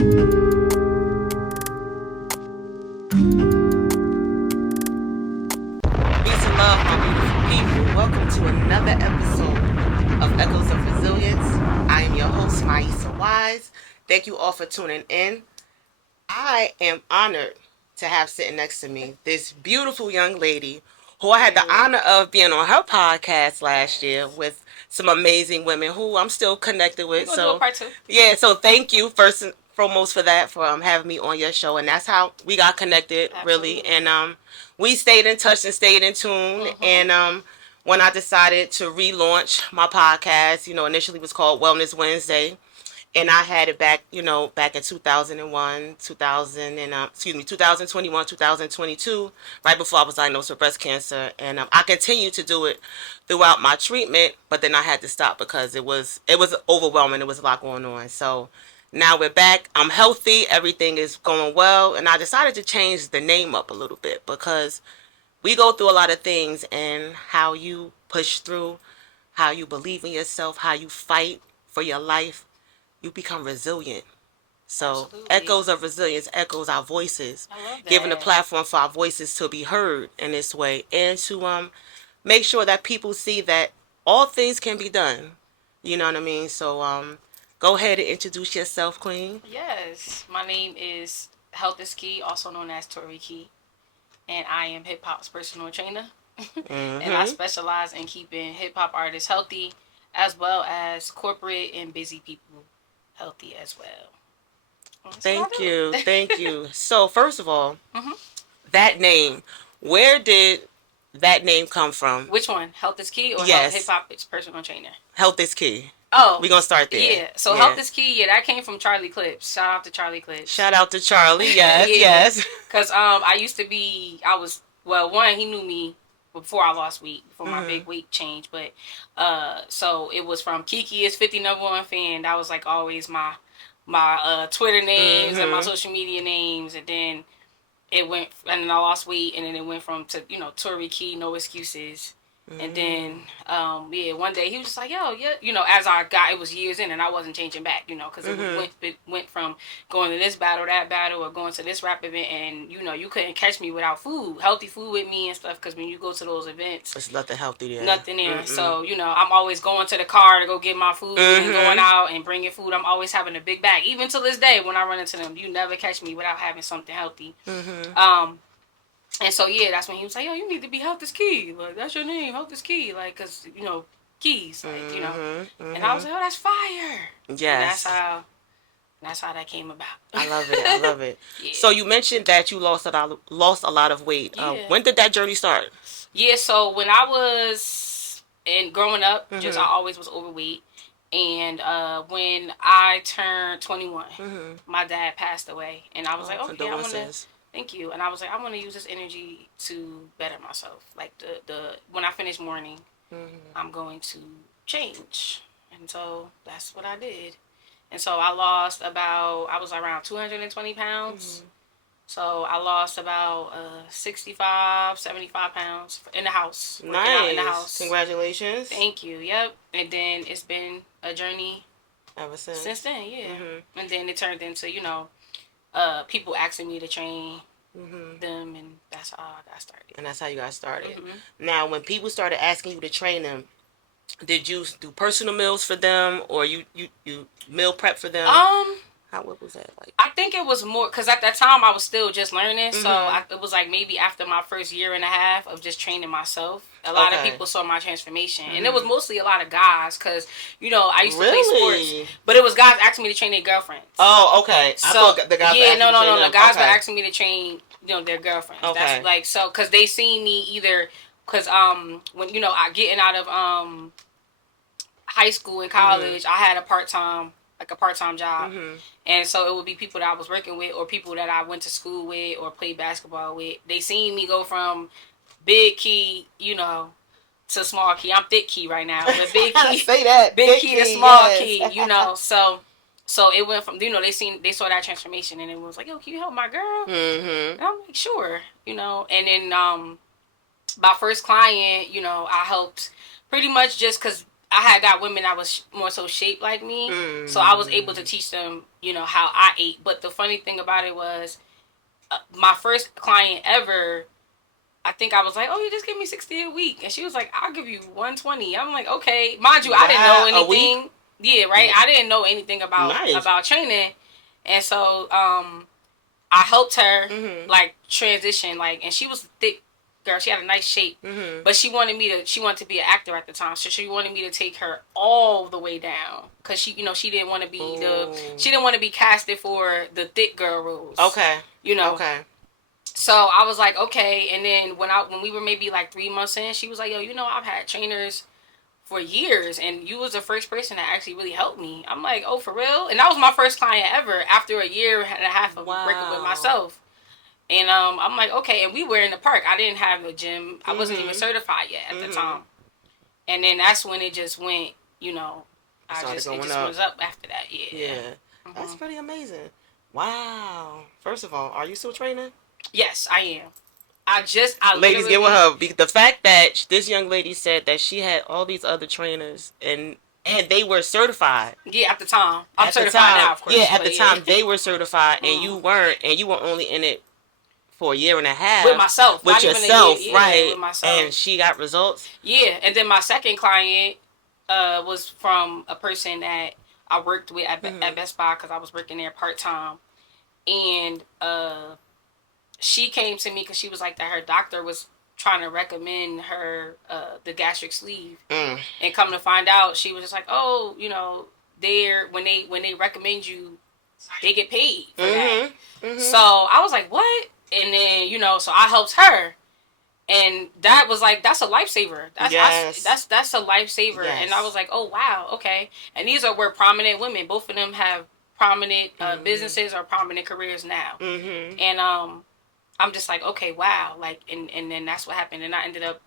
and love, my beautiful people. Welcome to another episode of Echoes of Resilience. I am your host, Maisa Wise. Thank you all for tuning in. I am honored to have sitting next to me this beautiful young lady who I had the honor of being on her podcast last year with some amazing women who I'm still connected with. We're gonna do a part 2. Yeah, so thank you first and foremost for that, for having me on your show, and that's how we got connected. Absolutely. Really, and we stayed in touch and stayed in tune, and when I decided to relaunch my podcast, initially it was called Wellness Wednesday, and I had it back, back in 2001, 2021, 2022, right before I was diagnosed with breast cancer, and I continued to do it throughout my treatment, but then I had to stop because it was overwhelming. There was a lot going on. So now we're back. I'm healthy. Everything is going well, and I decided to change the name up a little bit because we go through a lot of things, and how you push through, how you believe in yourself, how you fight for your life, you become resilient. So Absolutely. Echoes of Resilience echoes our voices, I love that. giving a platform for our voices to be heard in this way, and to make sure that people see that all things can be done. You know what I mean? So go ahead and introduce yourself, Queen. Yes, my name is Health is Key, also known as Tory Kei, and I am hip hop's personal trainer. And I specialize in keeping hip hop artists healthy, as well as corporate and busy people healthy as well. Thank you. So first of all, that name, where did that name come from? Which one? Health is Key or Yes. hip hop its personal trainer? Health is Key. Oh, We're going to start there. Yeah. So Health is Key. Yeah, that came from Charlie Clips. Shout out to Charlie Clips. Shout out to Charlie. Yes, yes. Because I used to be, one, he knew me before I lost weight, before my big weight change. But so it was from Kiki is 50 #1 fan. That was like always my Twitter names and my social media names, and then it went, and then I lost weight, and then it went from to Tory Kei, no excuses. And then, one day he was just like, yo, yeah, as I got, it was years in, and I wasn't changing back, because it went from going to this battle, that battle, or going to this rap event, and, you couldn't catch me without food, healthy food with me and stuff, because when you go to those events, there's nothing healthy there. Nothing there. So, I'm always going to the car to go get my food and going out and bringing food. I'm always having a big bag. Even to this day, when I run into them, you never catch me without having something healthy. And so, that's when he was like, yo, you need to be Health is Key. Like, that's your name, Health is Key. Like, because, keys, like, And I was like, oh, that's fire. Yes. And that's how that came about. I love it. Yeah. So you mentioned that you lost a lot of weight. When did that journey start? Yeah, so when I was growing up, I always was overweight. And when I turned 21, my dad passed away. And I was like, okay, I want to... Thank you. And I was like, I want to use this energy to better myself. Like when I finish mourning, I'm going to change. And so that's what I did. And so I was around 220 pounds. So I lost about 65, 75 pounds in the house. Nice. Out in the house. Congratulations. Thank you. Yep. And then it's been a journey ever since. Since then, yeah. And then it turned into, people asking me to train them, and that's how I got started. And that's how you got started. Now, when people started asking you to train them, did you do personal meals for them, or you meal prep for them? What was that like? I think it was more because at that time I was still just learning, so it was like maybe after my first year and a half of just training myself, a lot of people saw my transformation, and it was mostly a lot of guys because I used to play sports, but it was guys asking me to train their girlfriends. Oh, okay. So I thought the guys the guys were asking me to train their girlfriends. Okay. That's like so because they seen me either because when I getting out of high school and college, I had a part-time job. And so it would be people that I was working with or people that I went to school with or played basketball with. They seen me go from big key, to small key. I'm thick key right now, but big key. Say that. Big key to small key, So it went from, they saw that transformation and it was like, yo, can you help my girl? And I'm like, sure, and then my first client, I helped pretty much just because I had got women that was more so shaped like me, so I was able to Mm. teach them, how I ate. But the funny thing about it was, my first client ever, I think I was like, "Oh, you just give me 60 a week," and she was like, "I'll give you 120." I'm like, "Okay." Mind you, I didn't know Wow, a week? anything. Yeah, right. I didn't know anything about Nice. training, and so I helped her Mhm. like transition, like, and she was a thick girl. She had a nice shape, Mhm. but she wanted me to. She wanted to be an actor at the time, so she wanted me to take her all the way down because she didn't want to be Oh. she didn't want to be casted for the thick girl roles, Okay. you know. Okay. So I was like, okay. And then when we were maybe like 3 months in, she was like, yo, I've had trainers for years, and you was the first person that actually really helped me. I'm like, oh, for real? And that was my first client ever after a year and a half of working with Wow. myself. And I'm like, okay. And we were in the park. I didn't have a gym. I wasn't even Mhm. certified yet at the Mhm. time. And then that's when it just went, It started it going just up. was up after that. Yeah. Yeah. That's hmm pretty amazing. Wow. First of all, are you still training? Yes, I am. I Ladies, get with literally, her. The fact that this young lady said that she had all these other trainers and they were certified yeah, at the time. I'm at the certified time. now, of Yeah, course, at the but yeah. time they were certified and mm you weren't, and you were only in it for a year and a With half myself, with not even a year. yourself, Yeah, right? with myself. And she got results. Yeah, and then my second client was from a person that I worked with at Mhm. Best Buy because I was working there part time, and she came to me because she was like that her doctor was trying to recommend her the gastric sleeve, Mm. and come to find out she was just like, oh, they're when they recommend you, they get paid for that. Mhm. So Mhm. I was like, what? And then so I helped her, and that was like, that's a lifesaver. Yes. That's a lifesaver. And I was Yes. like, oh wow, okay. And these were prominent women. Both of them have prominent Mhm. businesses or prominent careers now. Mhm. And I'm just like, okay, wow. Like, and then that's what happened. And I ended up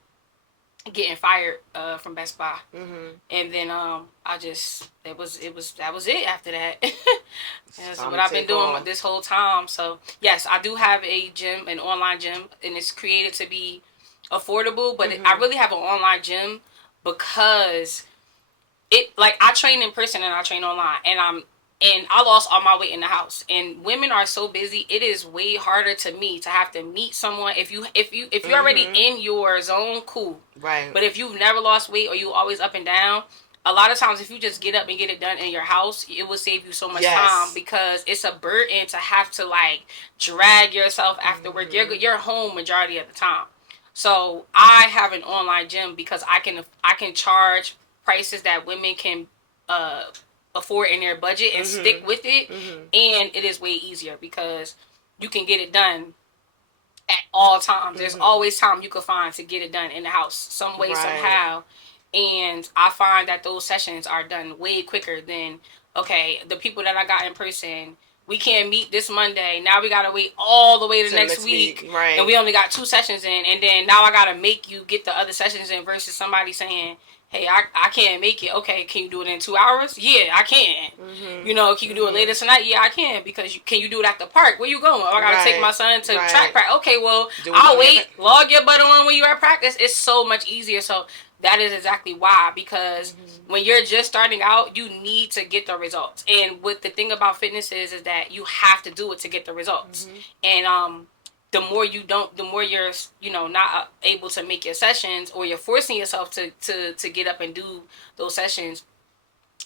getting fired from Best Buy. Mhm. And then I just that was it after that. It's That's time what to I've been take doing off. this whole time. So yes, I do have a gym, an online gym, and it's created to be affordable. But I Mhm. really have an online gym because it, like, I train in person and I train online, and I lost all my weight in the house. And women are so busy; it is way harder to me to have to meet someone. If you're already Mhm. in your zone, cool. Right. But if you've never lost weight or you always up and down, a lot of times if you just get up and get it done in your house, it will save you so much time, Yes. because it's a burden to have to like drag yourself after work. Mhm. You're home majority of the time. So I have an online gym because I can charge prices that women can uh, afford in their budget and stick Mhm. with it, Mhm. and it is way easier because you can get it done at all times. There's Mhm. always time you can find to get it done in the house, some way, Right. somehow. And I find that those sessions are done way quicker than, okay, the people that I got in person. We can't meet this Monday. Now we gotta wait all the way to To the next next week. week, and Right. we only got 2 sessions in. And then now I gotta make you get the other sessions in versus somebody saying, "Hey, I can't make it. Okay, can you do it in 2 hours? Yeah, I can. Mhm. Can you do it later Mhm. tonight? Yeah, I can. Because can you do it at the park? Where you going? Oh, I gotta take my Right. son to track Right. practice. Okay, well, Do it I'll on your. wait. Log your butt on when you're at practice. It's so much easier. So that is exactly why. Because Mhm. when you're just starting out, you need to get the results. And what the thing about fitness is that you have to do it to get the results. Mhm. And the more you don't, the more you're not able to make your sessions, or you're forcing yourself to get up and do those sessions,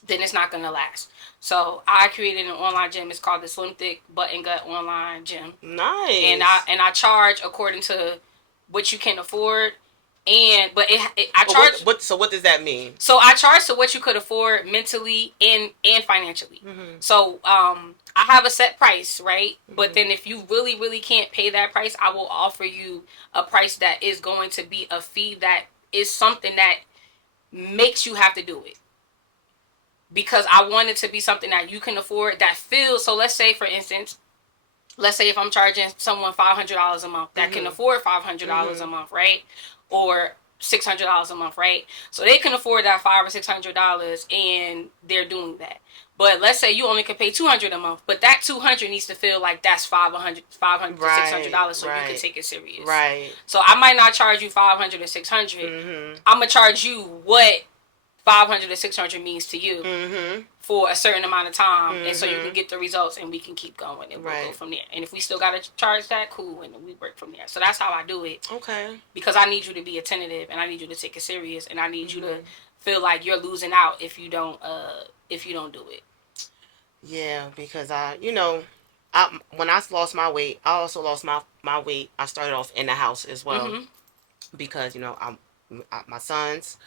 then it's not gonna last. So I created an online gym. It's called the Slim Thick Butt and Gut Online Gym, and Nice. I charge according to what you can afford. And but I But charge, what does that mean? so I charge to what you could afford mentally and financially. Mhm. So I have a set price, right? But Mhm. then if you really really can't pay that price, I will offer you a price that is going to be a fee that is something that makes you have to do it, because I want it to be something that you can afford, that feels. So let's say, for instance, let's say if I'm charging someone $500 a month that can Mhm. afford $500 a Mhm. month, right? Or $600 a month, right? So they can afford that $500 or $600, and they're doing that. But let's say you only can pay $200 a month, but that 200 needs to feel like that's 500 to six hundred Right. dollars, so you can Right. take it serious. Right. So I might not charge you 500 or 600. Mhm. I'm gonna charge you what 500 to 600 means to you Mm-hmm. for a certain amount of time, and so you can Mm-hmm. get the results, and we can keep going, and we'll go Right. from there. And if we still gotta charge that, cool, and we work from there. So that's how I do it, Okay. because I need you to be attentive, and I need you to take it serious, and I need you to Mm-hmm. feel like you're losing out if you don't do it. Yeah, because I when I lost my weight, I also lost my weight. I started off in the house as well Mhm. because my sons,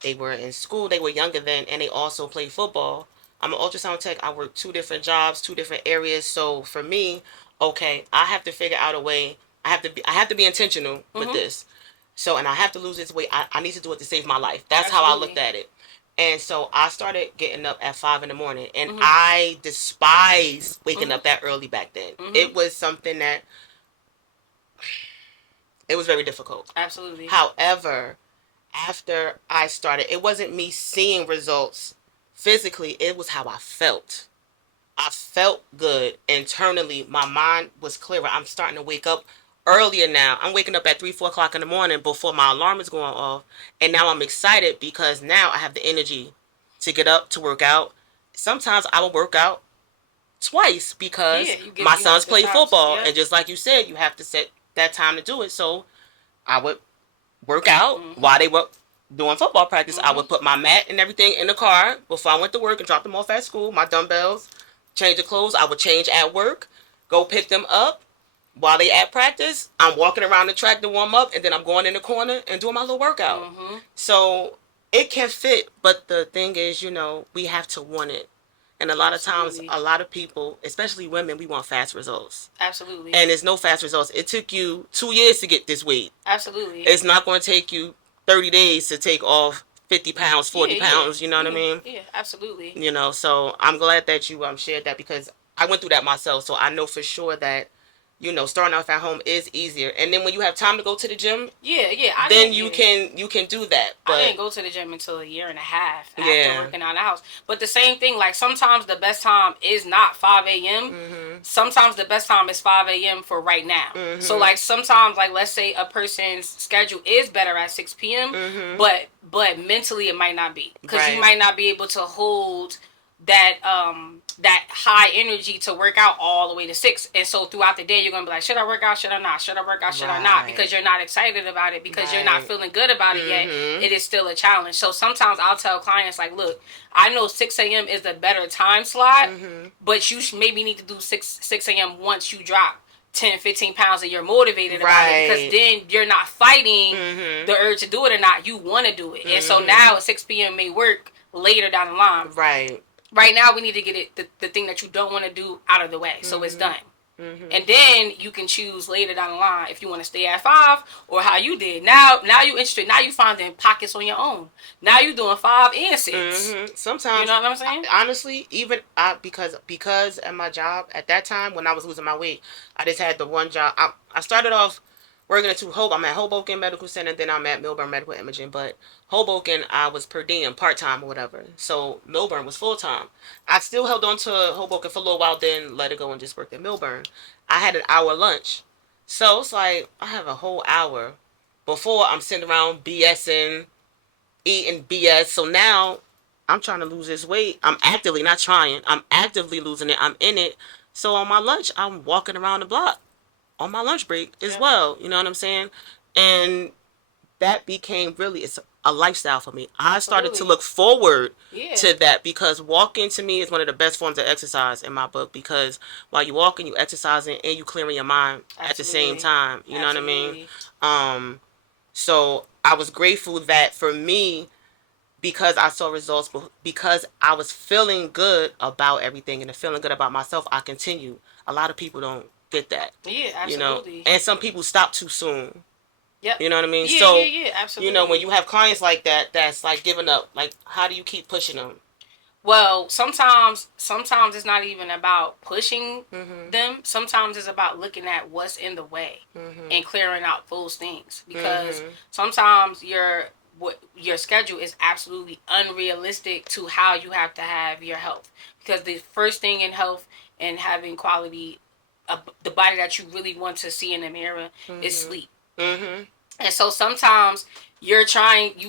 they were in school. They were younger then, and they also played football. I'm an ultrasound tech. I work two different jobs, two different areas. So for me, okay, I have to figure out a way. I have to be intentional with Mhm. this. So, and I have to lose this weight. I need to do it to save my life. That's how I looked Absolutely. at it. And so I started getting up at 5 in the morning, and Mhm. I despised waking Mhm. up that early back then. Mhm. It was something that it was very difficult. Absolutely. However, after I started, it wasn't me seeing results physically, it was how I felt. I felt good internally. My mind was clearer. I'm starting to wake up earlier now. I'm waking up at 3, 4 o'clock in the morning before my alarm is going off. And now I'm excited because now I have the energy to get up, to work out. Sometimes I will work out twice Yeah, because you my have sons the play times. football. Yep. And just like you said, you have to set that time to do it. So I would work out Mhm. while they were doing football practice. I Mhm. would put my mat and everything in the car before I went to work and drop them off at school. My dumbbells, change the clothes. I would change at work, go pick them up while they at practice. I'm walking around the track to warm up, and then I'm going in the corner and doing my little workout. Mhm. So it can fit, but the thing is, we have to want it. And a lot of times, Absolutely. a lot of people, especially women, we want fast results. Absolutely. And there's no fast results. It took you 2 years to get this weight. Absolutely. It's not going to take you 30 days to take off 50 pounds, Yeah. 40 Yeah. pounds. You know what I Yeah. mean? Yeah. Absolutely. So I'm glad that you shared that because I went through that myself. So I know for sure that, starting off at home is easier. And then when you have time to go to the gym, Yeah. Yeah. I then didn't. you Yeah. can do that. I But didn't go to the gym until a year and a half after yeah. working out of the house. But the same thing, like sometimes the best time is not 5 a.m. Mhm. Sometimes the best time is 5 a.m. for right now. So Mhm. like sometimes, like let's say a person's schedule is better at 6 p.m. Mhm. But mentally it might not be, because you Right. might not be able to hold that high energy to work out all the way to 6. And so throughout the day you're gonna be like, should I work out, should I not, should I work out, should I not, Right. because you're not excited about it, because you're not Right. feeling good about it yet. Mhm. It is still a challenge. So sometimes I'll tell clients like, look, I know 6 a.m. is the better time slot, Mhm. but you maybe need to do 6 a.m. once you drop 10, 15 pounds and you're motivated about it, because Right. then you're not fighting Mhm. the urge to do it or not. You want to do it. And so Mhm. now 6 p.m. may work later down the line. Right. Right now we need to get it, the thing that you don't want to do, out of the way, so it's Mhm. done. Mhm. And then you can choose later down the line if you want to stay at 5 or how you did. Now you interested. Now you finding pockets on your own. Now you doing 5 and 6. You Sometimes, know what I'm saying? honestly, even because at my job at that time when I was losing my weight, I just had the one job. I started off working at I'm at Hoboken Medical Center, then I'm at Milburn Medical Imaging. But Hoboken, I was per diem, part time or whatever. So Milburn was full time. I still held on to Hoboken for a little while, then let it go and just worked at Milburn. I had an hour lunch, so it's like I have a whole hour before I'm sitting around BSing, eating BS. So now I'm trying to lose this weight. I'm actively not trying. I'm actively losing it. I'm in it. So on my lunch, I'm walking around the block on my lunch break as Yep. well. You know what I'm saying? And that became really it's a lifestyle for me. I started to Absolutely. look forward Yeah. to that because walking to me is one of the best forms of exercise in my book because while you walking, you exercising and you clearing your mind at the same Absolutely. time. You know what I mean? Absolutely. Um, so I was grateful that for me because I saw results, because I was feeling good about everything and feeling good about myself, I continue. A lot of people don't get that, Yeah. Absolutely. and some people stop too soon. Yep. You know what I mean? Yeah. Yeah. So, Yeah. when Absolutely. you have clients like that, that's like giving up. Like, how do you keep pushing them? Well, sometimes it's not even about pushing Mhm. them. Sometimes it's about looking at what's in the way Mhm. and clearing out those things, because Mhm. sometimes your schedule is absolutely unrealistic to how you have to have your health, because the first thing in health and having quality, the body that you really want to see in the mirror, is Mhm. sleep. Mhm. And so sometimes you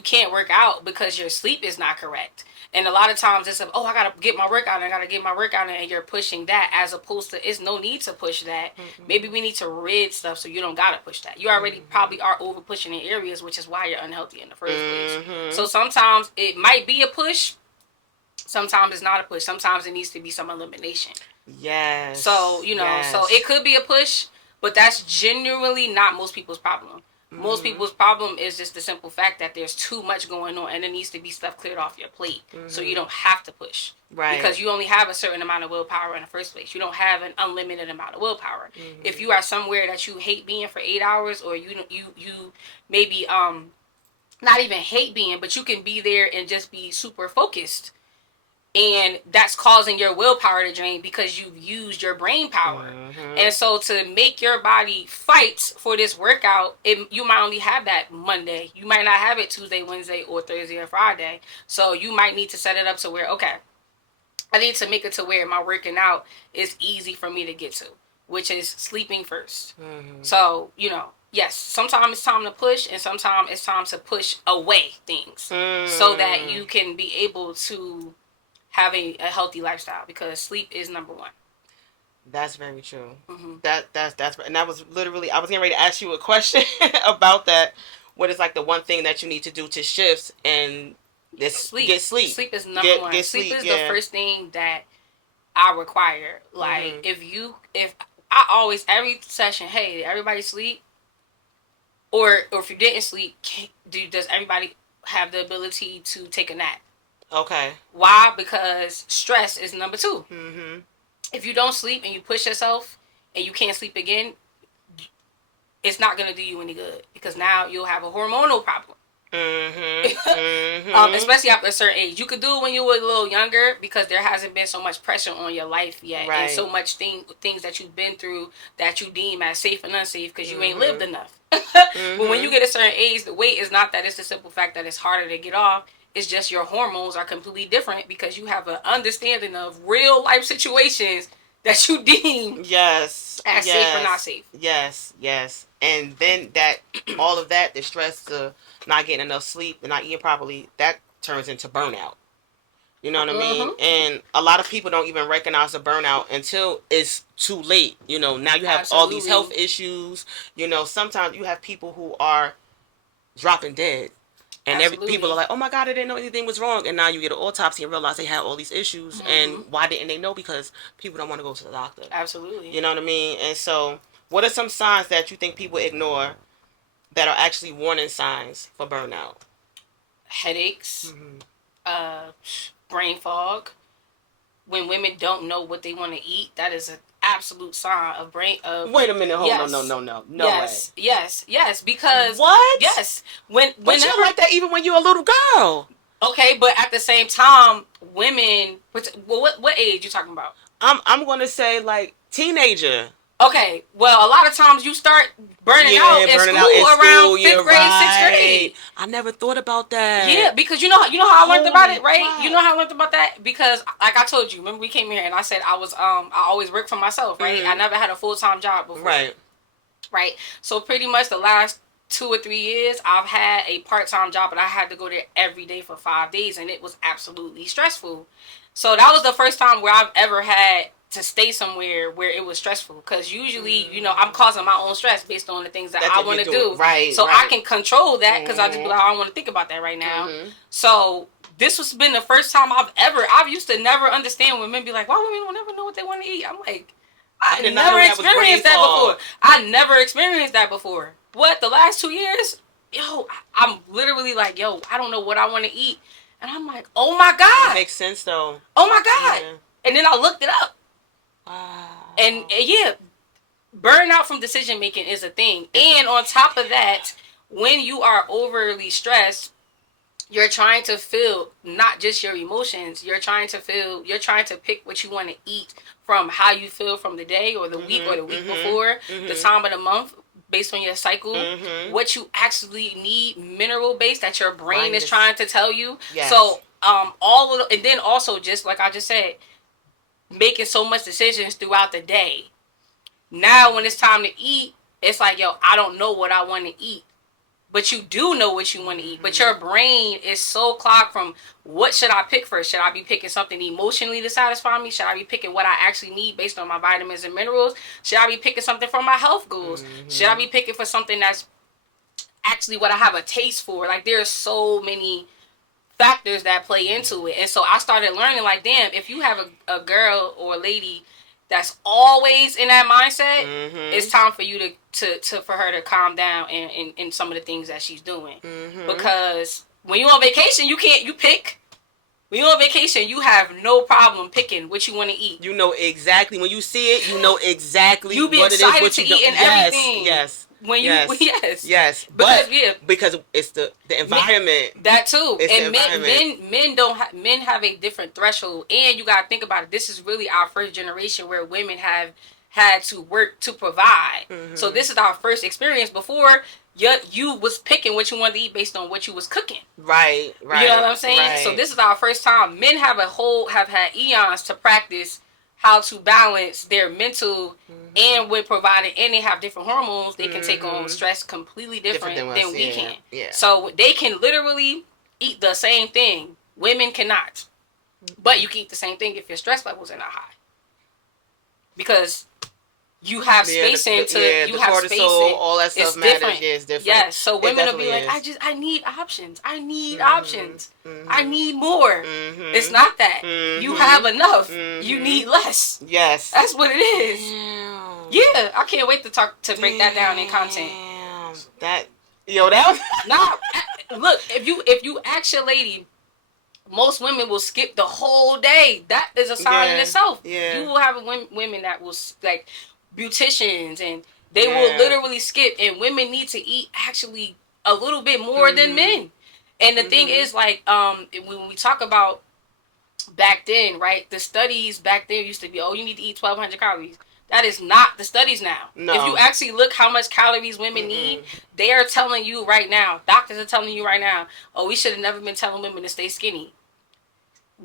can't work out because your sleep is not correct. And a lot of times it's oh, I gotta get my workout in, I gotta get my workout in, and you're pushing that as opposed to it's no need to push that. Maybe we need to rid stuff so you don't gotta push that. You already probably are over pushing in areas, which is why you're unhealthy in the first place. So sometimes it might be a push, sometimes it's not a push. Sometimes it needs to be some elimination. Yes. So, Yes. so it could be a push, but that's genuinely not most people's problem. Most people's problem is just the simple fact that there's too much going on and there needs to be stuff cleared off your plate so you don't have to push. Right. Because you only have a certain amount of willpower in the first place. You don't have an unlimited amount of willpower. If you are somewhere that you hate being for 8 hours, or you maybe not even hate being, but you can be there and just be super focused, and that's causing your willpower to drain because you've used your brain power. And so to make your body fight for this workout, you might only have that Monday. You might not have it Tuesday, Wednesday, or Thursday or Friday. So you might need to set it up to where, okay, I need to make it to where my working out is easy for me to get to, which is sleeping 1st. So, yes, sometimes it's time to push, and sometimes it's time to push away things so that you can be able to have a healthy lifestyle, because sleep is number one. That's very true. That's and that was literally, I was getting ready to ask you a question about that. What is like the one thing that you need to do to shift and Sleep. Get sleep. Sleep is number one. Get sleep is the first thing that I require. Like if I always every session, hey, everybody sleep, or if you didn't sleep, does everybody have the ability to take a nap? Okay. Why? Because stress is number 2. If you don't sleep and you push yourself and you can't sleep again, it's not going to do you any good, because now you'll have a hormonal problem. Especially after a certain age. You could do it when you were a little younger because there hasn't been so much pressure on your life yet, and so much things that you've been through that you deem as safe and unsafe because you ain't lived enough. But when you get a certain age, the weight is not that. It's the simple fact that it's harder to get off. It's just your hormones are completely different because you have an understanding of real life situations that you deem as safe or not safe. Yes. And then that all of that, the stress, the not getting enough sleep, and not eating properly, that turns into burnout. You know what I mean? And a lot of people don't even recognize the burnout until it's too late. Now you have all these health issues. Sometimes you have people who are dropping dead. And people are like, oh my God, I didn't know anything was wrong. And now you get an autopsy and realize they had all these issues. And why didn't they know? Because people don't want to go to the doctor. Absolutely. You know what I mean? And so, what are some signs that you think people ignore that are actually warning signs for burnout? Headaches, brain fog. When women don't know what they want to eat, that is an absolute sign of brain. Wait a minute, hold on, no yes, way. Yes, because what? Yes, but you like that even when you're a little girl. Okay, but at the same time, women. What age you talking about? I'm gonna say like teenager. Okay, well, a lot of times you start burning out in school around 5th grade, 6th grade. I never thought about that. Yeah, because you know how I learned about it, right? God. You know how I learned about that? Because, like I told you, remember we came here and I said I always worked for myself, right? I never had a full-time job before. Right. So pretty much the last 2 or 3 years, I've had a part-time job, but I had to go there every day for 5 days, and it was absolutely stressful. So that was the first time where I've ever had to stay somewhere where it was stressful, because usually I'm causing my own stress based on the things that I want to do, so I can control that, because I just be like, I don't want to think about that right now. So this has been the first time I've used to never understand when men be like, why women don't never know what they want to eat. I'm like, I never experienced that before. I never experienced that before. What, the last 2 years? Yo, I'm literally like, yo, I don't know what I want to eat. And I'm like, oh my God. It makes sense though. Oh my God. Yeah. And then I looked it up. Wow. And yeah, burnout from decision making is a thing. And on top of that, when you are overly stressed, you're trying to feel not just your emotions. You're trying to pick what you want to eat from how you feel from the day or the week or the week before, the time of the month, based on your cycle, what you actually need, mineral based, that your brain is trying to tell you. Yes. So and then also, just like I just said, making so much decisions throughout the day. Now when it's time to eat, it's like, yo, I don't know what I want to eat. but you do know what you want to eat. But your brain is so clogged from what should I pick first? Should I be picking something emotionally to satisfy me? Should I be picking what I actually need based on my vitamins and minerals? Should I be picking something for my health goals? Should I be picking for something that's actually what I have a taste for? Like, there's so many factors that play into it. And so I started learning, like, damn, if you have a girl or a lady that's always in that mindset, it's time for you to for her to calm down in some of the things that she's doing. Because when you're on vacation, you pick. When you're on vacation, you have no problem picking what you want to eat. You know exactly. When you see it, you know exactly you be what excited it is. to eat and everything. Yes. When you yes, because it's the environment. That too. It's and the men have a different threshold, and you got to think about it. This is really our first generation where women have had to work to provide. So this is our first experience. Before you was picking what you wanted to eat based on what you was cooking. Right. You know what I'm saying? Right. So this is our first time. Men have had eons to practice how to balance their mental and with providing, and they have different hormones. They can take on stress completely different than we can. Yeah. So they can literally eat the same thing. Women cannot. But you can eat the same thing if your stress levels are not high. Because you have spacing you have cortisol, spacing. all that stuff it's matters. different. Yeah, it's different. Yes, so women will be like, I need options. I need options. I need more. It's not that. You have enough. You need less. Yes. That's what it is. Damn. Yeah, I can't wait to break that down in content. That was look, if you ask your lady, most women will skip the whole day. That is a sign in itself. Yeah. You will have women that will, like, beauticians, and they will literally skip, and women need to eat actually a little bit more than men. And the thing is, like, when we talk about back then, right, the studies back then used to be, you need to eat 1,200 calories. That is not the studies now. No. If you actually look how much calories women need, they are telling you right now, doctors are telling you right now, we should have never been telling women to stay skinny.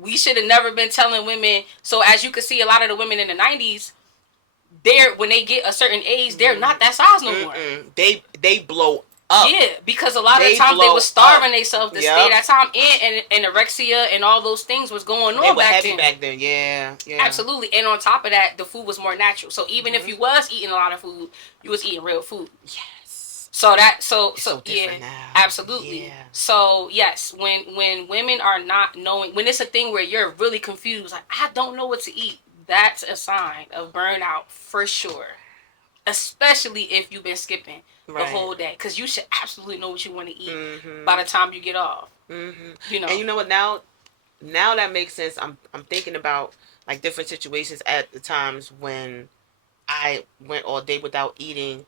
We should have never been telling women. So as you can see, a lot of the women in the 90s, when they get a certain age, they're not that size no more. They blow up. Yeah, because a lot of the times they were starving themselves to stay that time, and anorexia and all those things was going on back then. Yeah. Absolutely. And on top of that, the food was more natural. So even if you was eating a lot of food, you was eating real food. Yes. So different now. Absolutely. Yeah. So yes, when women are not knowing, when it's a thing where you're really confused, like, I don't know what to eat, that's a sign of burnout for sure. Especially if you've been skipping the whole day, because you should absolutely know what you want to eat by the time you get off. You know. And you know what? Now that makes sense. I'm thinking about, like, different situations at the times when I went all day without eating,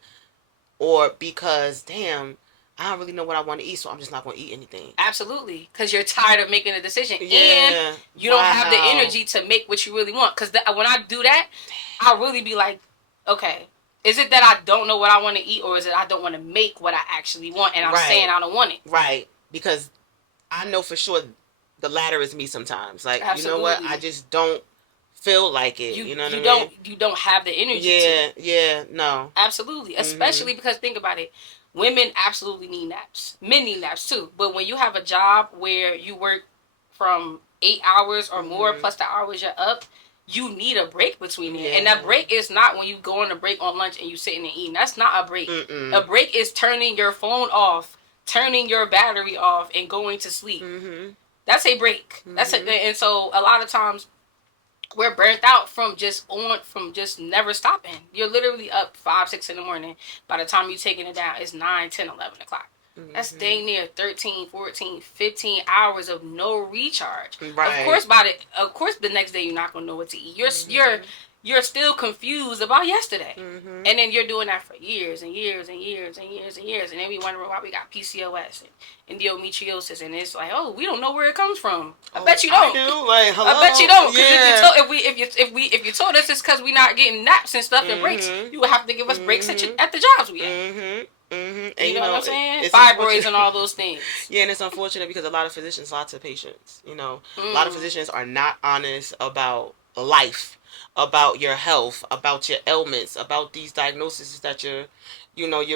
or because, damn, I don't really know what I want to eat, so I'm just not going to eat anything. Absolutely, because you're tired of making a decision, and you don't have the energy to make what you really want. Because when I do that, I'll really be like, okay, is it that I don't know what I want to eat, or is it I don't want to make what I actually want, and I'm saying I don't want it? Right, because I know for sure the latter is me sometimes. Like, you know what? I just don't feel like it. You know what I mean? You don't have the energy. No. Absolutely, especially because think about it. Women absolutely need naps. Men need naps too. But when you have a job where you work from 8 hours or more plus the hours you're up, you need a break between it. And that break is not when you go on a break on lunch and you sitting and eating. That's not a break. A break is turning your phone off, turning your battery off, and going to sleep. That's a break. And so a lot of times we're burnt out from just never stopping. You're literally up 5, 6 in the morning. By the time you're taking it down, it's 9, 10, 11 o'clock. That's dang near 13, 14, 15 hours of no recharge. Right. Of course the next day you're not going to know what to eat. You're still confused about yesterday. And then you're doing that for years and years and years and years and years. And then we wondering why we got PCOS and endometriosis. And it's like, we don't know where it comes from. I bet you don't. I do. Like, hello? I bet you don't. Because if you told us it's because we not getting naps and stuff and breaks, you would have to give us breaks at the jobs we at. And you know what I'm saying? Fibroids and all those things. Yeah, and it's unfortunate because a lot of physicians lie to patients. You know, a lot of physicians are not honest about life. about your health, about your ailments, about these diagnoses that you're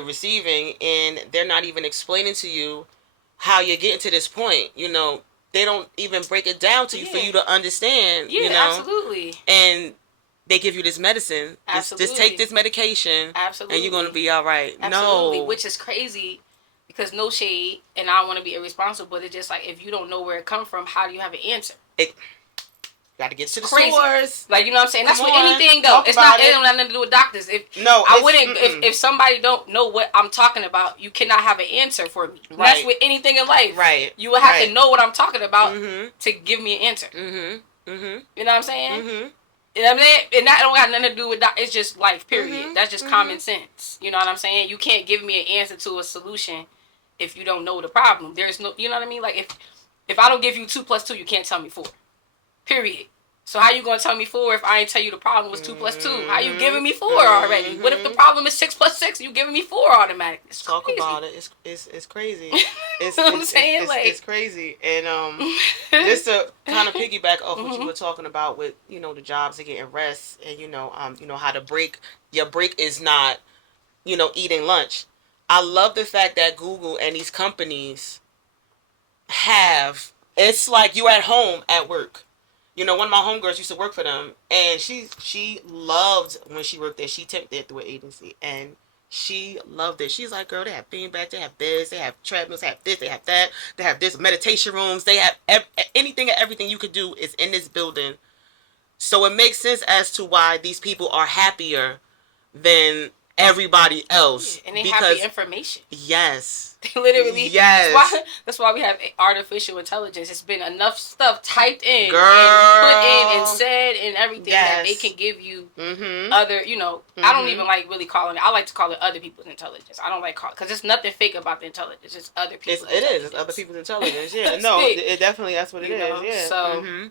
receiving, and they're not even explaining to you how you're getting to this point. They don't even break it down to you for Yeah. you to understand. Yeah, absolutely. And they give you this medicine. Just take this medication, Absolutely. and you're gonna be all right. Absolutely, No, which is crazy because no shade, and I don't want to be irresponsible, but it's just like if you don't know where it come from, how do you have an answer? it got to get to the Crazy. source. Like, you know what I'm saying? That's Come with on, anything though. talk It's about not. It it. don't have nothing to do with doctors. No, I wouldn't. If somebody don't know what I'm talking about, you cannot have an answer for me. Right. That's with anything in life. Right. You would have Right. to know what I'm talking about Mm-hmm. to give me an answer. Mm-hmm. Mm-hmm. You know what I'm saying? Mm-hmm. You know what I'm saying? And that don't got nothing to do with it's just life, period. Mm-hmm. That's just common sense. You know what I'm saying? You can't give me an answer to a solution if you don't know the problem. There's no, you know what I mean? Like if I don't give you 2 plus 2, you can't tell me 4. Period. So how you gonna tell me 4 if I ain't tell you the problem was 2 plus 2? How you giving me 4 already? What if the problem is 6 plus 6? You giving me 4 automatically? Talk about it. It's crazy. It's, you know what I'm saying? It's crazy. And just to kind of piggyback off what you were talking about with the jobs and getting rest, and how to break your break is not eating lunch. I love the fact that Google and these companies have, it's like you at home at work. One of my homegirls used to work for them, and she loved when she worked there. She temped there through an agency, and she loved it. She's like, girl, they have beanbags, they have beds, they have treadmills, they have this, they have that, they have this, meditation rooms, they have anything and everything you could do is in this building. So it makes sense as to why these people are happier than everybody else. Yeah, and they have the information. Yes. Literally. Yes. That's why we have artificial intelligence. It's been enough stuff typed in Girl. and put in and said and everything that Yes. they can give you Mm-hmm. other, I don't even like really calling it. I like to call it other people's intelligence. I don't like because there's nothing fake about the intelligence. It's other people's intelligence. It's other people's intelligence. Yeah. No, it definitely, that's what it is. Yeah. So,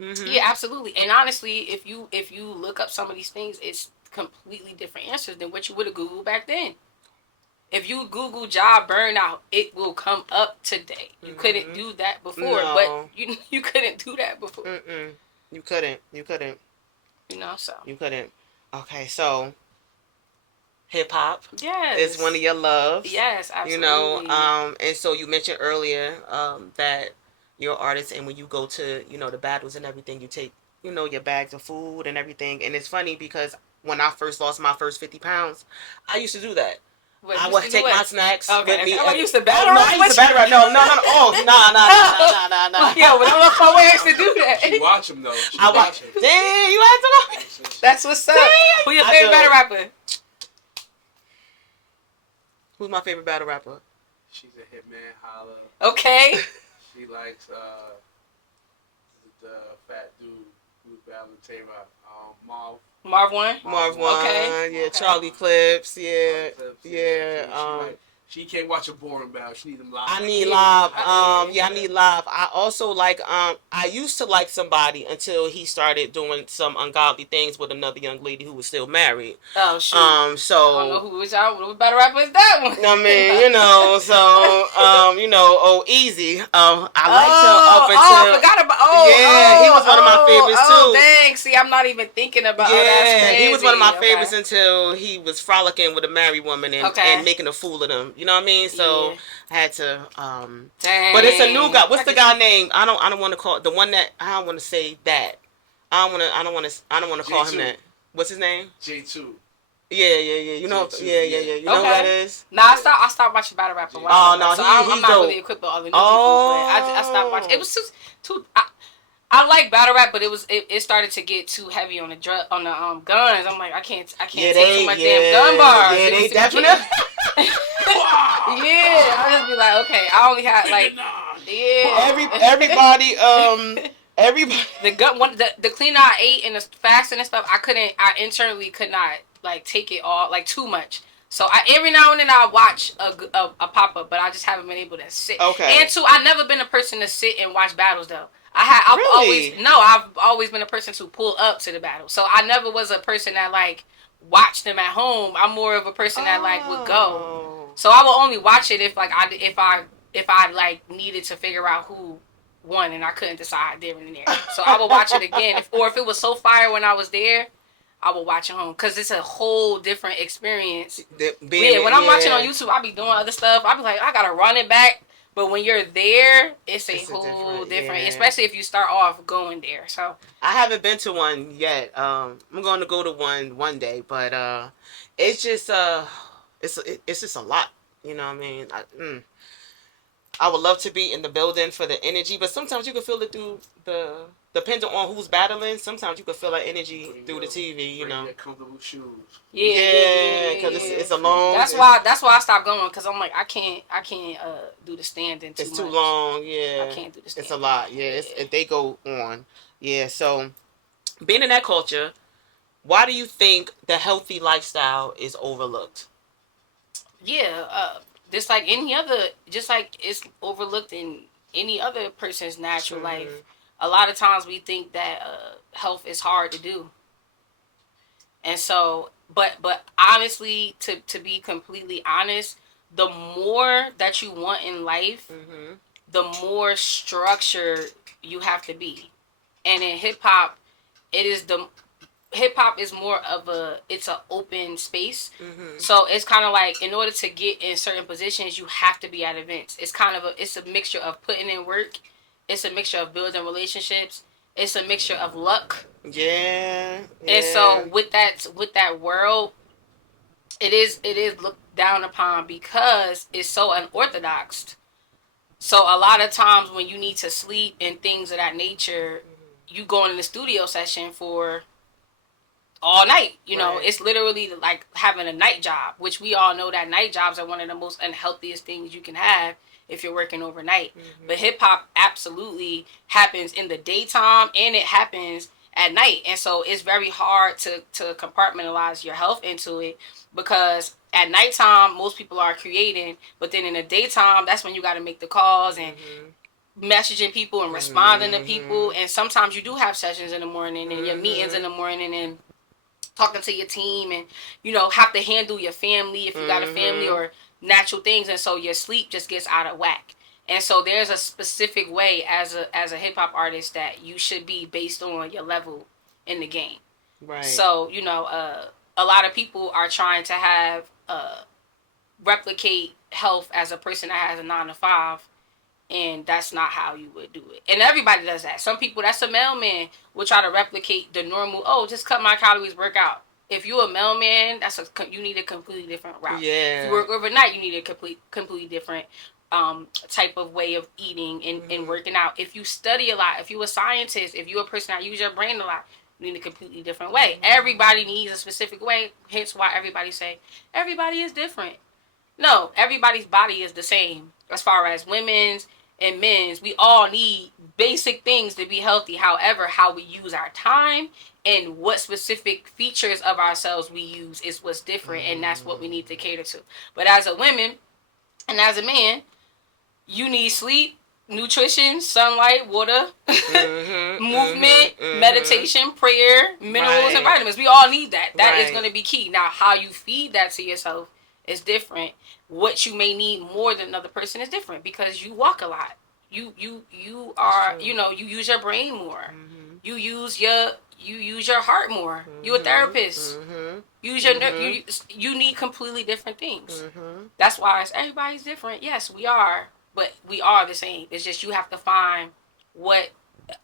Mm-hmm. yeah, absolutely. And honestly, if you look up some of these things, it's completely different answers than what you would have Googled back then. If you Google job burnout, it will come up today. You couldn't do that before, No. but you couldn't do that before. Mm-mm. You couldn't. So. You couldn't. Okay, so hip hop. Yes. Is one of your loves. Yes, absolutely. And so you mentioned earlier that you're an artist, and when you go to the battles and everything, you take your bags of food and everything. And it's funny because when I first lost my first 50 pounds, I used to do that. I would take my snacks with me. I used to battle. No, I used to battle. No. Oh, nah. Yeah, but I lost my way to do that. She watch him though. I watch him. Damn, you have to know. That's what's up. Who your favorite battle rapper? Who's my favorite battle rapper? She's a hitman, holla. Okay. She likes the fat dude who's battling Tay-Rock, Marv 1? Marv 1, okay. yeah, Charlie Clips, yeah. She can't watch a boring battle. She needs them live. I need live. I need live. I also like. I used to like somebody until he started doing some ungodly things with another young lady who was still married. Oh shoot. So I don't know who was out. What battle rapper is that one? I mean, Easy. I liked him up until. I forgot about. He was one of my favorites too. Oh, dang. See, I'm not even thinking about. Yeah, he was one of my favorites until he was frolicking with a married woman and making a fool of them. You know what I mean? So I had to. Dang. But it's a new guy. What's the guy name? I don't want to call it the one that I don't want to say that. I don't want to call him that. What's his name? J2. Yeah. You know, yeah. You know who that is? Nah, I stopped watching battle rap a while. Oh no, so he's I'm not dope. really equipped with all the new people, but I stopped watching. It was too. I like battle rap, but it started to get too heavy on the guns. I'm like, I can't take too much damn gun bars. Yeah, they definitely. Yeah, I'll just be like, okay, I only had like, everybody, the gun one, the clean out 8 and the fasting and stuff. I internally could not like take it all like too much. So every now and then I watch a pop up, but I just haven't been able to sit. Okay. And two, I've never been a person to sit and watch battles though. I've always been a person to pull up to the battle. So I never was a person that like watched them at home. I'm more of a person that like would go. So I will only watch it if like I like needed to figure out who one and I couldn't decide there and there. So I would watch it again. If it was so fire when I was there, I will watch it home because it's a whole different experience. Yeah, when I'm watching on YouTube, I be doing other stuff. I be like, I gotta run it back. But when you're there, it's a whole different, especially if you start off going there. So I haven't been to one yet. I'm going to go to one day, but it's just it's just a lot. You know what I mean? I would love to be in the building for the energy, but sometimes you can feel it through the depending on who's battling. Sometimes you can feel that energy through the TV. You know, comfortable shoes. Yeah, because it's a long. That's why I stopped going because I'm like I can't do the standing too much. It's too long. Yeah, I can't do the standing. It's a lot. Yeah, they go on. Yeah, so being in that culture, why do you think the healthy lifestyle is overlooked? Yeah, just like it's overlooked in any other person's natural life. A lot of times we think that health is hard to do, and so, but honestly, to be completely honest, the more that you want in life, the more structured you have to be, and in hip hop, it is the hip hop is more of it's an open space. So it's kind of like in order to get in certain positions, you have to be at events. It's a mixture of putting in work. It's a mixture of building relationships. It's a mixture of luck. Yeah. And so with that world, it is looked down upon because it's so unorthodox. So a lot of times when you need to sleep and things of that nature, you go in the studio session for all night. It's literally like having a night job, which we all know that night jobs are one of the most unhealthiest things you can have if you're working overnight. But hip hop absolutely happens in the daytime and it happens at night. And so it's very hard to compartmentalize your health into it because at nighttime, most people are creating, but then in the daytime, that's when you got to make the calls and messaging people and responding to people. And sometimes you do have sessions in the morning and your meetings in the morning and talking to your team and have to handle your family if you got a family or natural things, and so your sleep just gets out of whack. And so there's a specific way as a hip hop artist that you should be based on your level in the game. Right. So a lot of people are trying to have replicate health as a person that has a 9 to 5, and that's not how you would do it. And everybody does that. Some people, that's a mailman, will try to replicate the normal, just cut my calories, work out. If you're a mailman, you need a completely different route. Yeah. If you work overnight, you need a completely different type of way of eating and working out. If you study a lot, if you're a scientist, if you're a person that uses your brain a lot, you need a completely different way. Everybody needs a specific way, hence why everybody say, everybody is different. No, everybody's body is the same. As far as women's and men's, we all need basic things to be healthy. However, how we use our time and what specific features of ourselves we use is what's different, and that's what we need to cater to. But as a woman and as a man, you need sleep, nutrition, sunlight, water, movement, meditation, prayer, minerals, and vitamins. We all need that. That is going to be key. Now, how you feed that to yourself is different. What you may need more than another person is different because you walk a lot. You are, you use your brain more. You use your heart more. You a therapist. Use your you need completely different things. That's why everybody's different. Yes, we are, but we are the same. It's just you have to find what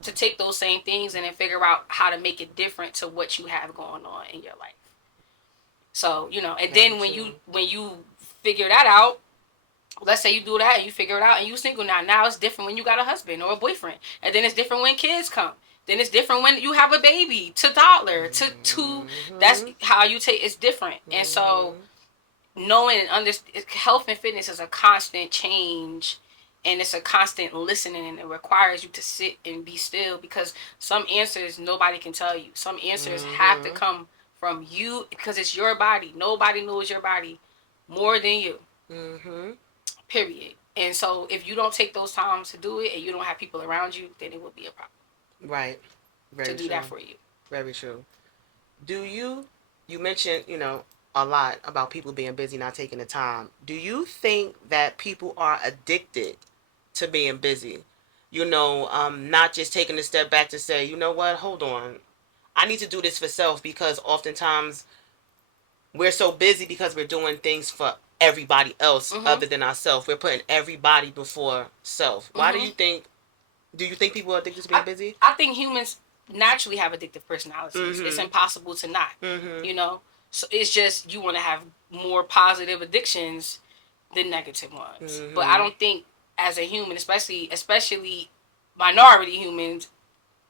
to take those same things and then figure out how to make it different to what you have going on in your life. So, and then when you figure that out, let's say you do that and you figure it out and you single now. Now it's different when you got a husband or a boyfriend. And then it's different when kids come. Then it's different when you have a baby, to toddler, to that's how you take, it's different. And so knowing and understand, health and fitness is a constant change and it's a constant listening, and it requires you to sit and be still because some answers nobody can tell you. Some answers have to come from you because it's your body. Nobody knows your body more than you. Period. And so if you don't take those times to do it and you don't have people around you, then it will be a problem. Right. Very to do true. That for you. Very true. Do you mentioned, a lot about people being busy, not taking the time. Do you think that people are addicted to being busy? not just taking a step back to say, you know what, hold on. I need to do this for self, because oftentimes we're so busy because we're doing things for everybody else Mm-hmm. other than ourselves. We're putting everybody before self. Why Mm-hmm. do you think people are addicted to being I, busy? I think humans naturally have addictive personalities. It's Mm-hmm. impossible to not. Mm-hmm. You know, so it's just you want to have more positive addictions than negative ones. But I Mm-hmm. don't think as a human, especially minority humans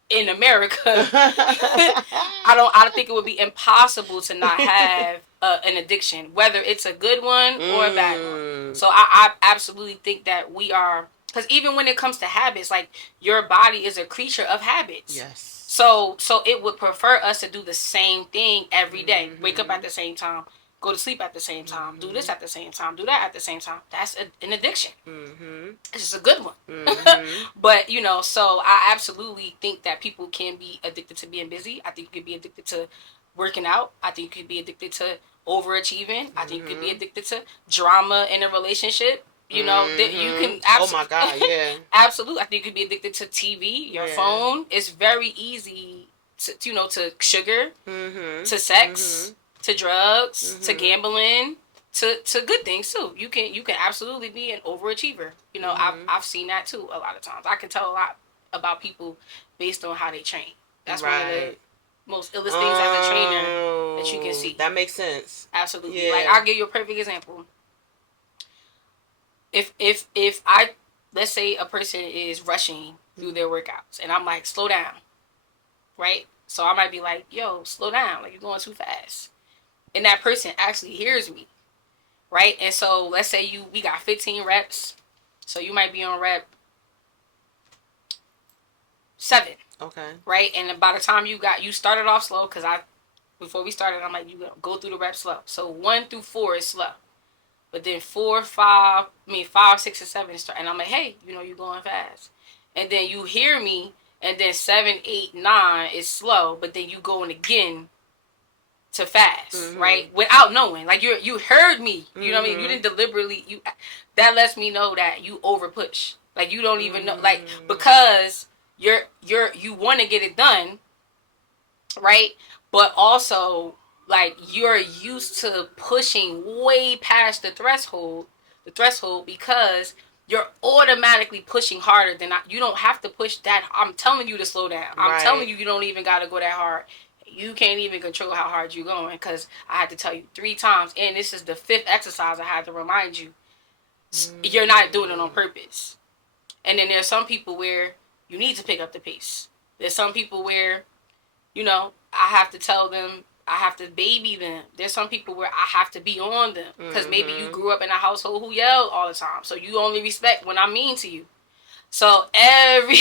in America, I don't think it would be impossible to not have an addiction, whether it's a good one or a bad one. Mm. So I absolutely think that we are, because even when it comes to habits, like your body is a creature of habits. Yes. So it would prefer us to do the same thing every day. Wake up Mm-hmm. at the same time, go to sleep at the same time, do this Mm-hmm. at the same time, do that at the same time. That's an addiction. Mm-hmm. It's just a good one. Mm-hmm. But so I absolutely think that people can be addicted to being busy. I think you could be addicted to working out. I think you could be addicted to overachieving. I think you could be Mm-hmm. addicted to drama in a relationship. That you Mm-hmm. can Oh my absolutely, God, yeah. absolutely. I think you could be addicted to TV, your Yeah. phone. It's very easy to sugar, Mm-hmm. to sex, Mm-hmm. to drugs, to Mm-hmm. gambling, to good things too. You can absolutely be an overachiever. Mm-hmm. I've seen that too a lot of times. I can tell a lot about people based on how they train. That's one of the Right. most illest things as a trainer that you can Oh, see. that makes sense. Absolutely. Like Yeah. I'll give you a perfect example. If I let's say a person is rushing through their workouts and I'm like, slow down, right? So I might be like, yo, slow down, like you're going too fast. And that person actually hears me, right? And so let's say we got 15 reps. So you might be on rep 7, Okay. right? And by the time you started off slow, because before we started, I'm like, you go through the reps slow. So 1 through 4 is slow. But then 4, 5, 5, 6, and 7 start, and I'm like, hey, you're going fast. And then you hear me, and then 7, 8, 9 is slow, but then you going again to fast, Mm-hmm. right? Without knowing, like you heard me, you know what I mean? You Mm-hmm. didn't deliberately. That lets me know that you over push. Like you don't even know, like Mm-hmm. because you want to get it done, right? But also like you're used to pushing way past the threshold because you're automatically pushing harder than you don't have to push that. I'm telling you to slow down. I'm telling Right. you don't even got to go that hard. You can't even control how hard you're going because I had to tell you 3 times, and this is the 5th exercise I had to remind you. You're not doing it on Mm-hmm. purpose. And then there's some people where you need to pick up the pace. There's some people where I have to tell them, I have to baby them. There's some people where I have to be on them because maybe you Mm-hmm. grew up in a household who yelled all the time, so you only respect when I'm mean to you. So every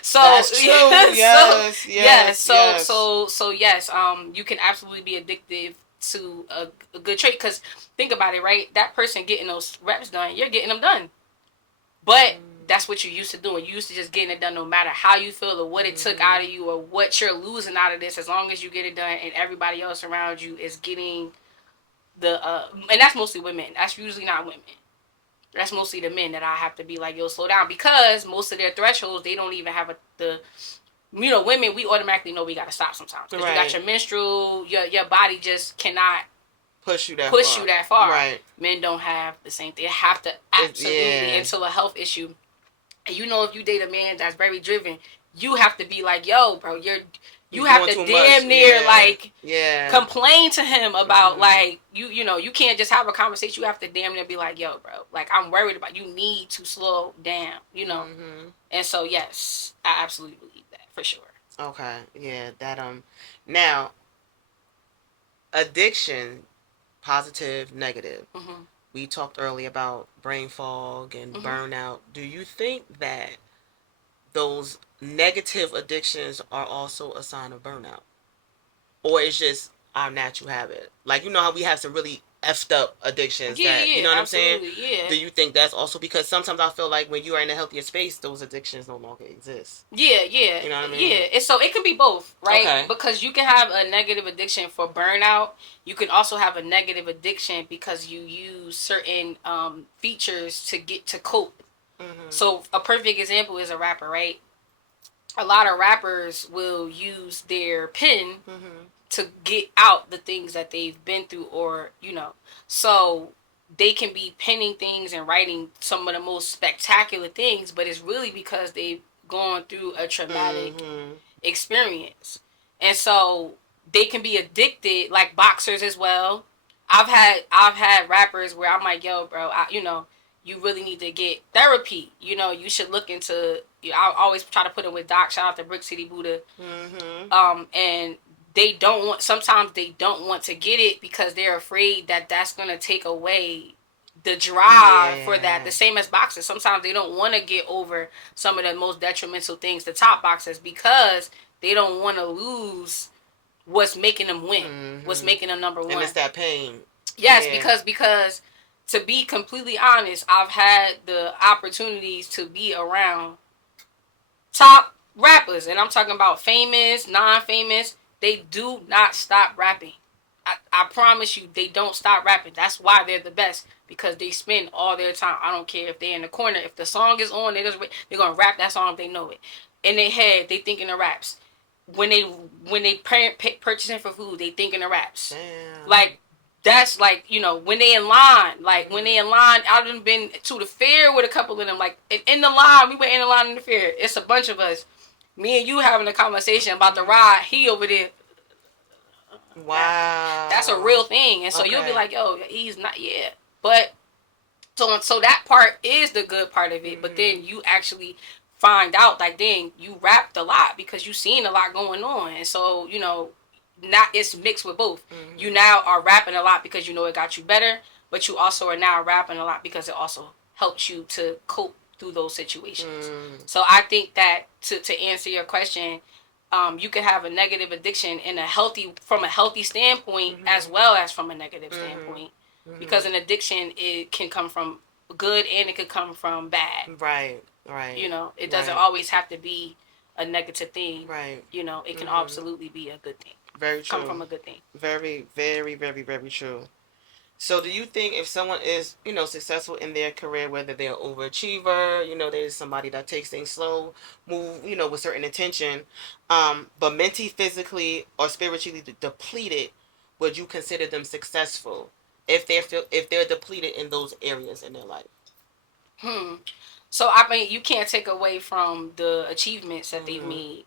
so That's true. so Yes. yes, Yes. so Yes. so so yes, you can absolutely be addictive to a good trait because think about it, right? That person getting those reps done, you're getting them done, but that's what you're used to doing. You used to just getting it done no matter how you feel or what it took out Mm-hmm. of you or what you're losing out of this, as long as you get it done and everybody else around you is getting and that's mostly women. That's usually not women. That's mostly the men that I have to be like, yo, slow down, because most of their thresholds, they don't even have women, we automatically know we got to stop sometimes because you got Right. your menstrual, your body just cannot Push you that push you far. that far. Right. Men don't have the same thing. They have to absolutely Yeah. until a health issue. And if you date a man that's very driven, you have to be like, yo, bro, you You have doing to too much. damn near Yeah. like Yeah. complain to him about Mm-hmm. like you can't just have a conversation. You have to damn near be like, yo, bro, like I'm worried about you. Need to slow down. Mm-hmm. And so yes, I absolutely believe that for sure. Okay. Yeah. Now, addiction, positive, negative. Mhm. We talked earlier about brain fog and Mhm. burnout. Do you think that those negative addictions are also a sign of burnout? Or it's just our natural habit? Like, you know how we have some really effed up addictions Yeah, that, you yeah, know what I'm saying? absolutely, yeah. Do you think that's also because sometimes I feel like when you are in a healthier space, those addictions no longer exist? Yeah, yeah, You know what I yeah. mean? So it can be both, right? Okay. Because you can have a negative addiction for burnout. You can also have a negative addiction because you use certain features to get to cope. So a perfect example is a rapper, right? A lot of rappers will use their pen to get out the things that they've been through, or so they can be penning things and writing some of the most spectacular things, but it's really because they've gone through a traumatic experience. And so they can be addicted, like boxers as well. I've had rappers where I'm like, yo, bro, you really need to get therapy. You should look into. I always try to put it with Doc. Shout out to Brick City Buddha. And they don't want. Sometimes they don't want to get it because they're afraid that that's gonna take away the drive for that. The same as boxers. Sometimes they don't want to get over some of the most detrimental things, the top boxers, because they don't want to lose what's making them win, what's making them number one. And it's that pain. Yes, because to be completely honest, I've had the opportunities to be around top rappers, and I'm talking about famous, non-famous. They do not stop rapping. I promise you, they don't stop rapping. That's why they're the best, because they spend all their time. I don't care if they're in the corner. If the song is on, they're gonna rap that song if they know it. In their head, they thinking of raps. When they purchasing for food, they thinking of raps. Damn. Like that's like when they in line. Like when they in line, I've been to the fair with a couple of them. Like in the line, we went in the line in the fair. It's a bunch of us. Me and you having a conversation about the ride. He over there. Wow. That's a real thing. And so you'll be like, yo, he's not, But, so that part is the good part of it. But then you actually find out, like, dang, you rapped a lot because you seen a lot going on. And so, not it's mixed with both. You now are rapping a lot because it got you better. But you also are now rapping a lot because it also helps you to cope through those situations. So I think that to answer your question, you can have a negative addiction from a healthy standpoint as well as from a negative standpoint, because an addiction, it can come from good and it could come from bad. Right. It doesn't always have to be a negative thing. Right. It can absolutely be a good thing. Very true. Come from a good thing. Very, very, very, very true. So do you think if someone is, successful in their career, whether they're an overachiever, there's somebody that takes things slow, move, with certain intention, but mentally, physically, or spiritually depleted, would you consider them successful if they're depleted in those areas in their life? So I mean, you can't take away from the achievements that they've made.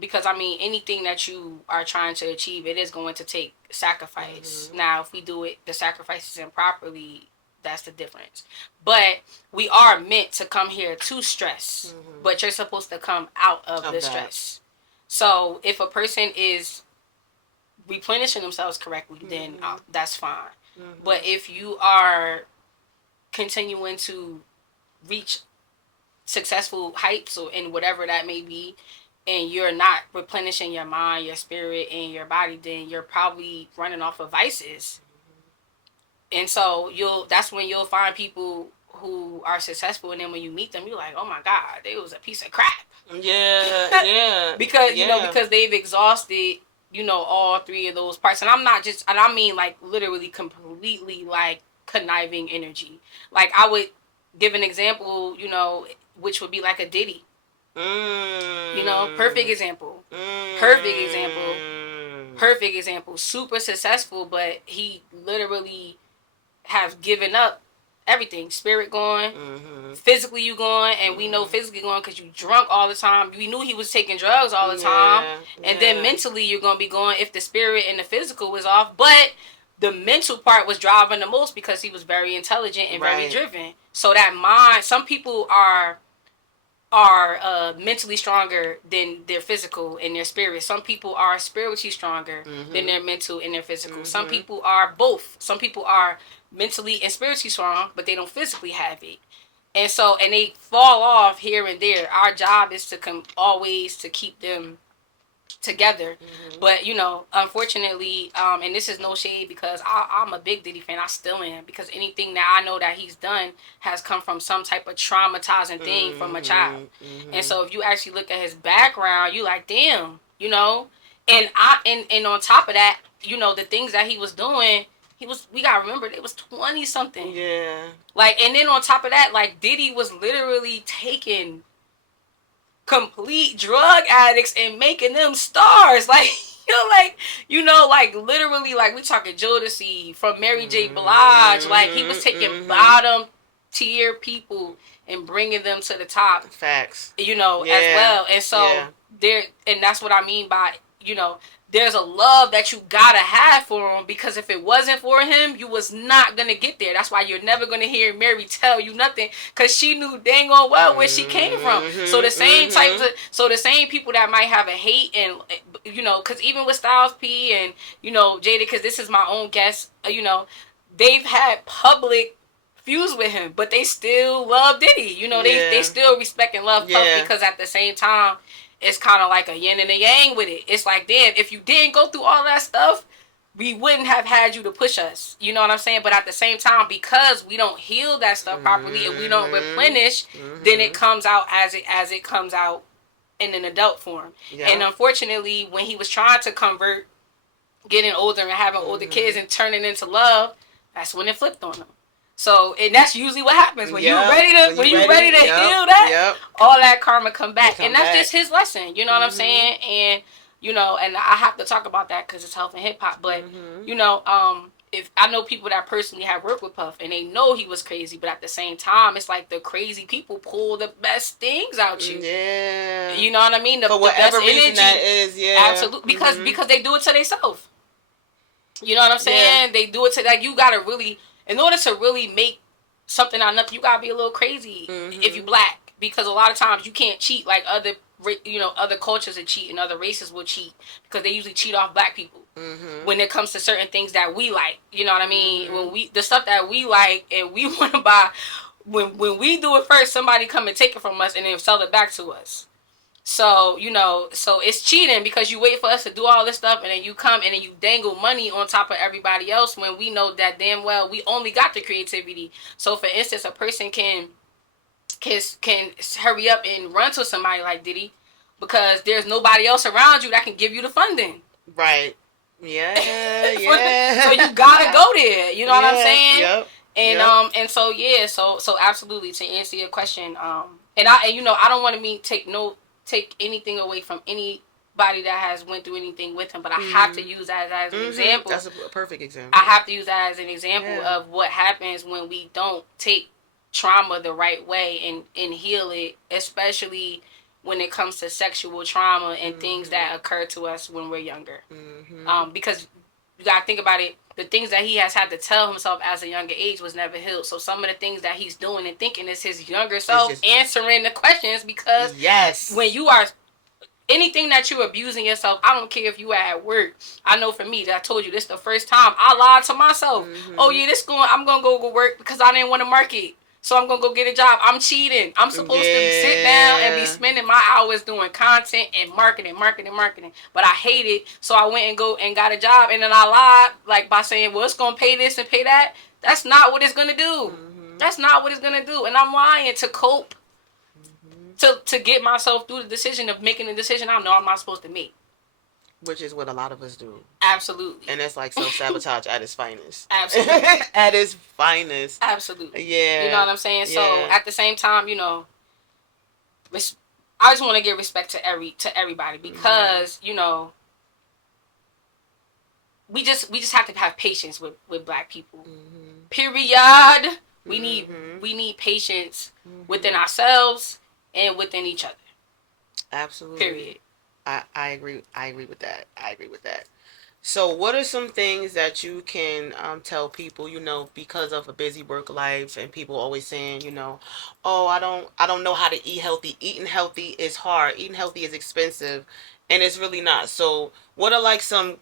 Because, anything that you are trying to achieve, it is going to take sacrifice. Now, if we do it, the sacrifices improperly, that's the difference. But we are meant to come here to stress. But you're supposed to come out of the stress. So, if a person is replenishing themselves correctly, then that's fine. But if you are continuing to reach successful heights, or in whatever that may be, and you're not replenishing your mind, your spirit, and your body, then you're probably running off of vices. And so that's when you'll find people who are successful, and then when you meet them, you're like, oh my God, they was a piece of crap. Yeah. Because because they've exhausted all three of those parts. And I mean like literally completely like conniving energy. Like I would give an example, which would be like a Diddy. Perfect example. Perfect example. Super successful, but he literally have given up everything. Spirit going, physically you going, and we know physically going because you drunk all the time. We knew he was taking drugs all the time, and then mentally you're gonna be going if the spirit and the physical was off, but the mental part was driving the most because he was very intelligent and very driven. So that mind, some people are mentally stronger than their physical and their spirit. Some people are spiritually stronger than their mental and their physical. Some people are both. Some people are mentally and spiritually strong, but they don't physically have it. And they fall off here and there. Our job is to always to keep them together. But unfortunately, and this is no shade because I'm a big Diddy fan. I still am, because anything that I know that he's done has come from some type of traumatizing thing from a child. And so if you actually look at his background, you like, damn, and on top of that, the things that he was doing, We gotta remember, it was 20 something. Yeah. Like, and then on top of that, like, Diddy was literally taking complete drug addicts and making them stars. Like, like literally, like we talking Jodeci from Mary J. Blige. Like, he was taking bottom tier people and bringing them to the top. Facts. As well. And so and that's what I mean by, there's a love that you gotta have for him, because if it wasn't for him, you was not gonna get there. That's why you're never gonna hear Mary tell you nothing, because she knew dang on well where she came from. So the same the same people that might have a hate, and because even with Styles P and Jada, because this is my own guess, they've had public fuse with him, but they still love Diddy. They still respect and love Puff, because at the same time, it's kind of like a yin and a yang with it. It's like, damn, if you didn't go through all that stuff, we wouldn't have had you to push us. You know what I'm saying? But at the same time, because we don't heal that stuff properly and we don't replenish, then it comes out as it comes out in an adult form. Yeah. And unfortunately, when he was trying to convert, getting older and having older kids and turning into love, that's when it flipped on him. So, and that's usually what happens when you're ready to heal that. All that karma come back, and that's just his lesson. You know what I'm saying? And and I have to talk about that because it's health and hip hop. But if I know people that personally have worked with Puff, and they know he was crazy, but at the same time, it's like the crazy people pull the best things out you. Yeah. You know what I mean? For whatever reason energy, that is, absolutely, because they do it to themselves. You know what I'm saying? Yeah. They do it to, like, you gotta really. In order to really make something out of nothing, you gotta be a little crazy if you black, because a lot of times you can't cheat like other cultures will cheat and other races will cheat, because they usually cheat off black people when it comes to certain things that we like. You know what I mean? When the stuff that we like and we want to buy, when we do it first, somebody come and take it from us and then sell it back to us. So, so it's cheating, because you wait for us to do all this stuff, and then you come and then you dangle money on top of everybody else, when we know that damn well we only got the creativity. So, for instance, a person can hurry up and run to somebody like Diddy, because there's nobody else around you that can give you the funding. Right. Yeah. So you gotta go there. You know what I'm saying? Yep. And and so absolutely, to answer your question, and I don't want to take anything away from anybody that has went through anything with him, but I have to use that as an example. That's a perfect example. I have to use that as an example of what happens when we don't take trauma the right way and heal it, especially when it comes to sexual trauma and things that occur to us when we're younger. Because you gotta think about it, the things that he has had to tell himself as a younger age was never healed. So some of the things that he's doing and thinking is his younger self answering the questions, because when you are anything that you're abusing yourself, I don't care if you are at work. I know for me, that I told you this the first time I lied to myself. Oh yeah, I'm gonna go work because I didn't want to market. So I'm going to go get a job. I'm cheating. I'm supposed to sit down and be spending my hours doing content and marketing. But I hate it. So I went and got a job. And then I lied, like, by saying, well, it's going to pay this and pay that. That's not what it's going to do. That's not what it's going to do. And I'm lying to cope, to get myself through the decision of making a decision I know I'm not supposed to make. Which is what a lot of us do. Absolutely. And that's like self-sabotage at its finest. Absolutely. At its finest. Absolutely. Yeah. You know what I'm saying? Yeah. So at the same time, I just want to give respect to everybody, because, we just have to have patience with black people. Period. We need patience within ourselves and within each other. Absolutely. Period. I agree with that. So what are some things that you can tell people, because of a busy work life, and people always saying, oh, I don't know how to eat healthy. Eating healthy is hard. Eating healthy is expensive, and it's really not. So what are like some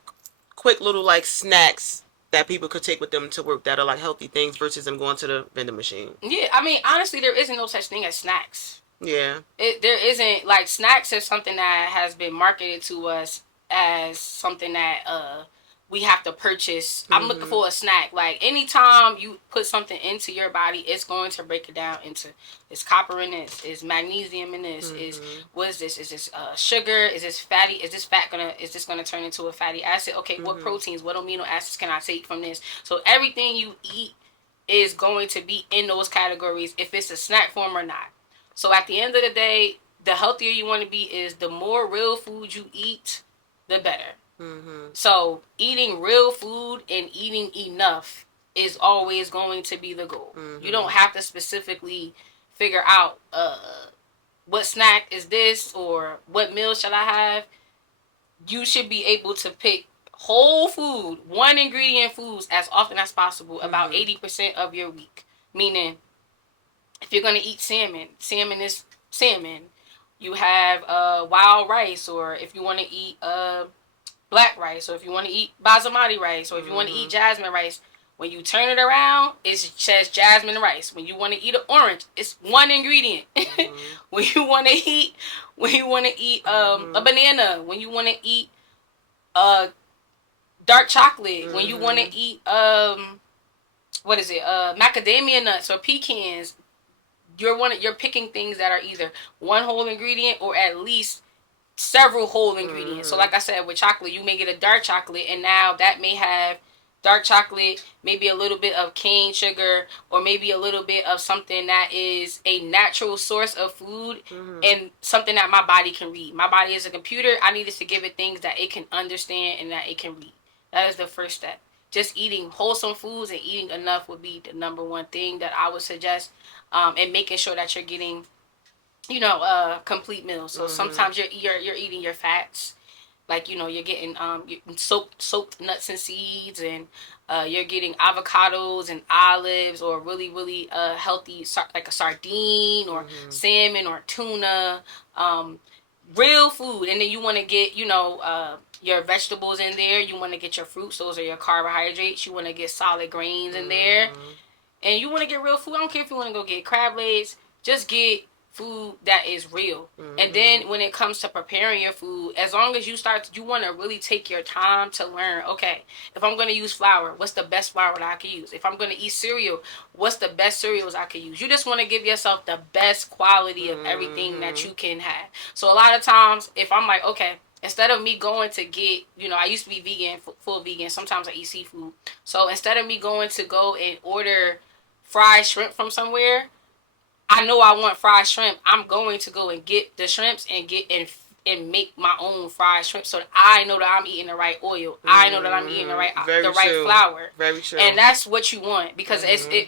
quick little like snacks that people could take with them to work that are like healthy things versus them going to the vending machine? Yeah, I mean, honestly, there isn't no such thing as snacks. Yeah. There isn't, like, snacks is something that has been marketed to us as something that we have to purchase. I'm looking for a snack. Like, anytime you put something into your body, it's going to break it down into, it's copper in this, is magnesium in this, is, what is this? Is this sugar? Is this fatty? Is this gonna turn into a fatty acid? Okay, what proteins, what amino acids can I take from this? So everything you eat is going to be in those categories if it's a snack form or not. So at the end of the day, the healthier you want to be is the more real food you eat, the better. So eating real food and eating enough is always going to be the goal. You don't have to specifically figure out what snack is this or what meal shall I have. You should be able to pick whole food, one ingredient foods as often as possible, about 80% of your week. Meaning, if you're going to eat salmon, salmon is salmon. You have wild rice, or if you want to eat black rice, or if you want to eat basmati rice, or if you want to eat jasmine rice. When you turn it around, it says jasmine rice. When you want to eat an orange, it's one ingredient. when you want to eat a banana, when you want to eat dark chocolate, when you want to eat macadamia nuts or pecans, you're picking things that are either one whole ingredient or at least several whole ingredients. So like I said, with chocolate, you may get a dark chocolate, and now that may have dark chocolate, maybe a little bit of cane sugar, or maybe a little bit of something that is a natural source of food, and something that my body can read. My body is a computer. I needed to give it things that it can understand and that it can read. That is the first step. Just eating wholesome foods and eating enough would be the number one thing that I would suggest, and making sure that you're getting, complete meals. So sometimes you're eating your fats, like, you're getting soaked nuts and seeds, and you're getting avocados and olives, or really really healthy, like a sardine or salmon or tuna, real food. And then you want to get your vegetables in there. You want to get your fruits. Those are your carbohydrates. You want to get solid grains in there, and you want to get real food. I don't care if you want to go get crab legs. Just get food that is real. And then when it comes to preparing your food, as long as you want to really take your time to learn, okay, if I'm going to use flour, what's the best flour that I can use? If I'm going to eat cereal, what's the best cereals I can use? You just want to give yourself the best quality of everything that you can have. So a lot of times, if I'm like, okay, instead of me going to get, I used to be vegan, full vegan. Sometimes I eat seafood. So instead of me going to go and order fried shrimp from somewhere, I know I want fried shrimp. I'm going to go and get the shrimps and and make my own fried shrimp, so that I know that I'm eating the right oil. I know that I'm eating the right flour. Very true. And that's what you want, because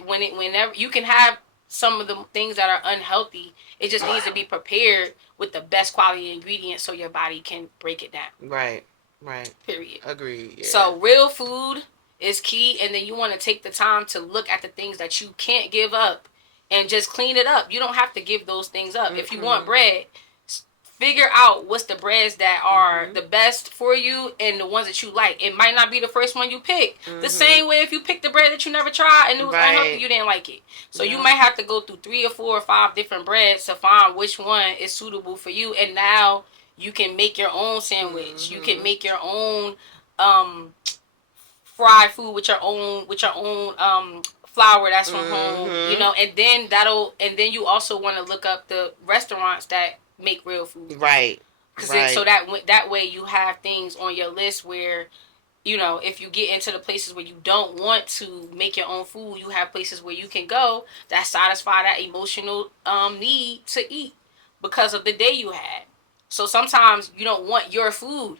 whenever you can have some of the things that are unhealthy, it just needs to be prepared with the best quality ingredients so your body can break it down. Right. Period. Agreed. Yeah. So real food is key, and then you want to take the time to look at the things that you can't give up and just clean it up. You don't have to give those things up. If you want bread, figure out what's the breads that are the best for you and the ones that you like. It might not be the first one you pick. The same way if you pick the bread that you never tried and it was unhealthy, you didn't like it. So you might have to go through 3 or 4 or 5 different breads to find which one is suitable for you. And now you can make your own sandwich. You can make your own fried food with your own flour that's from home, and then you also want to look up the restaurants that make real food. Right. So that way you have things on your list where, if you get into the places where you don't want to make your own food, you have places where you can go that satisfy that emotional need to eat because of the day you had. So sometimes you don't want your food.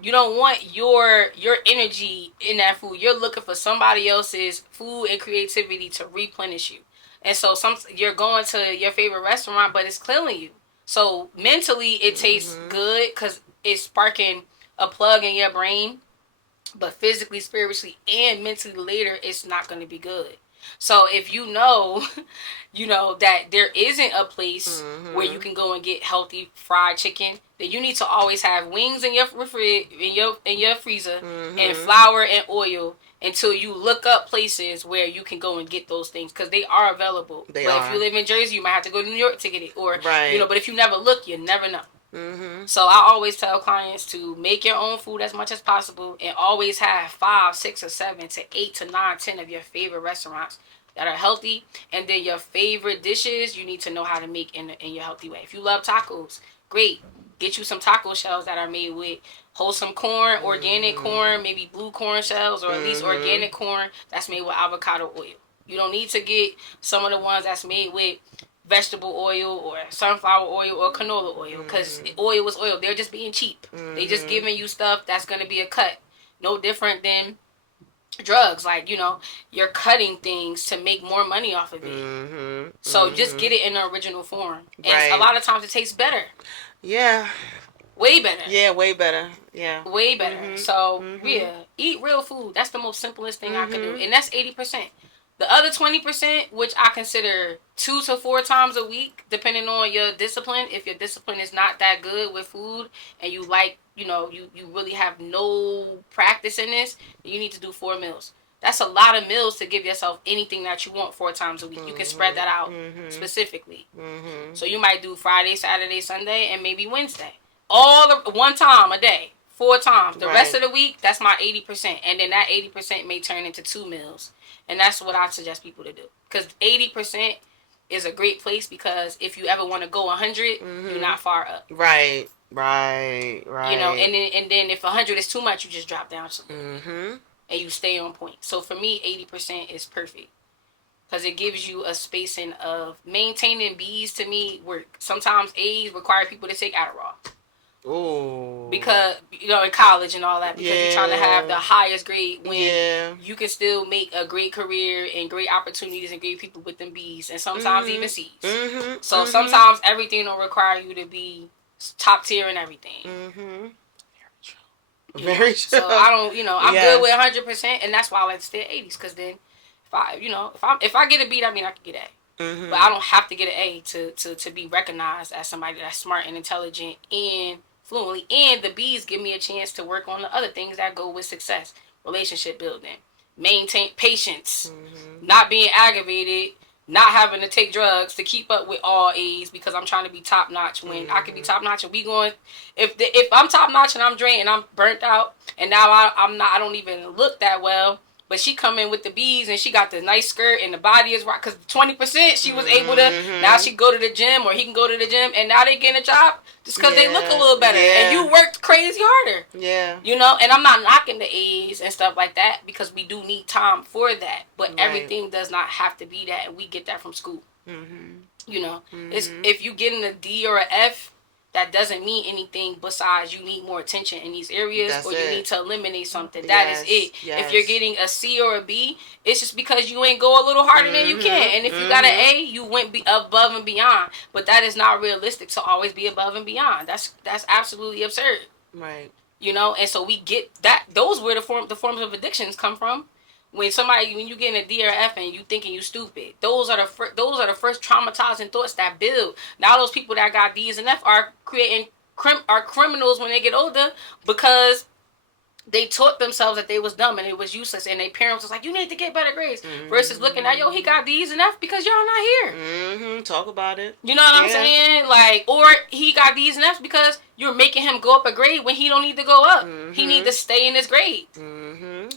You don't want your energy in that food. You're looking for somebody else's food and creativity to replenish you. And so you're going to your favorite restaurant, but it's killing you. So mentally it tastes good because it's sparking a plug in your brain. But physically, spiritually, and mentally later, it's not going to be good. So if you know that there isn't a place where you can go and get healthy fried chicken, then you need to always have wings in your in your freezer and flour and oil until you look up places where you can go and get those things, because they are available. If you live in Jersey, you might have to go to New York to get it, or but if you never look, you never know. So I always tell clients to make your own food as much as possible, and always have 5, 6, or 7 to 8 to 9, 10 of your favorite restaurants that are healthy, and then your favorite dishes you need to know how to make in your healthy way. If you love tacos, great. Get you some taco shells that are made with wholesome corn, organic corn, maybe blue corn shells, or at least organic corn that's made with avocado oil. You don't need to get some of the ones that's made with vegetable oil or sunflower oil or canola oil, because oil is oil. They're just being cheap. They just giving you stuff that's going to be a cut. No different than drugs. Like, you're cutting things to make more money off of it. So just get it in the original form. And a lot of times it tastes better. Yeah. Way better. Yeah, way better. Yeah. Way better. So, yeah, eat real food. That's the most simplest thing I can do. And that's 80%. The other 20%, which I consider 2 to 4 times a week, depending on your discipline. If your discipline is not that good with food and you like, you really have no practice in this, you need to do 4 meals. That's a lot of meals to give yourself anything that you want 4 times a week. You can spread that out specifically. So you might do Friday, Saturday, Sunday, and maybe Wednesday. One time a day. 4 times. The rest of the week, that's my 80%. And then that 80% may turn into 2 meals. And that's what I suggest people to do. Because 80% is a great place, because if you ever want to go 100, you're not far up. Right. And then if 100 is too much, you just drop down to and you stay on point. So for me, 80% is perfect. Because it gives you a spacing of maintaining B's. To me, work. Sometimes A's require people to take Adderall. Ooh. Because, in college and all that, because you're trying to have the highest grade when you can still make a great career and great opportunities and great people with them B's, and sometimes even C's. So sometimes everything will require you to be top tier and everything. Very true. So I don't, I'm good with 100%, and that's why I like to stay at 80s, because then if I get a B, that means I can get A. But I don't have to get an A to be recognized as somebody that's smart and intelligent and fluently. And the B's give me a chance to work on the other things that go with success. Relationship building. Maintain patience. Not being aggravated. Not having to take drugs to keep up with all A's, because I'm trying to be top notch when I can be top notch. And we going, if I'm top notch and I'm drained and I'm burnt out, and now I don't even look that well. But she come in with the B's, and she got the nice skirt, and the body is right, because 20% she was able to. Now she go to the gym, or he can go to the gym, and now they getting a job just because they look a little better, and you worked crazy harder. And I'm not knocking the A's and stuff like that, because we do need time for that. But everything does not have to be that, and we get that from school. It's, if you getting a D or an F, that doesn't mean anything besides you need more attention in these areas, or you need to eliminate something. That is it. If you're getting a C or a B, it's just because you ain't go a little harder than you can. And if you got an A, you went above and beyond. But that is not realistic to always be above and beyond. That's absolutely absurd. Right. And so we get that. Those where the forms of addictions come from. When you get in a D or F and you thinking you stupid, those are the first traumatizing thoughts that build. Now those people that got D's and F are criminals when they get older, because they taught themselves that they was dumb and it was useless, and their parents was like, you need to get better grades, versus looking at, he got D's and F because y'all not here. Talk about it. You know what I'm saying? Like, or he got D's and F's because you're making him go up a grade when he don't need to go up. He need to stay in his grade.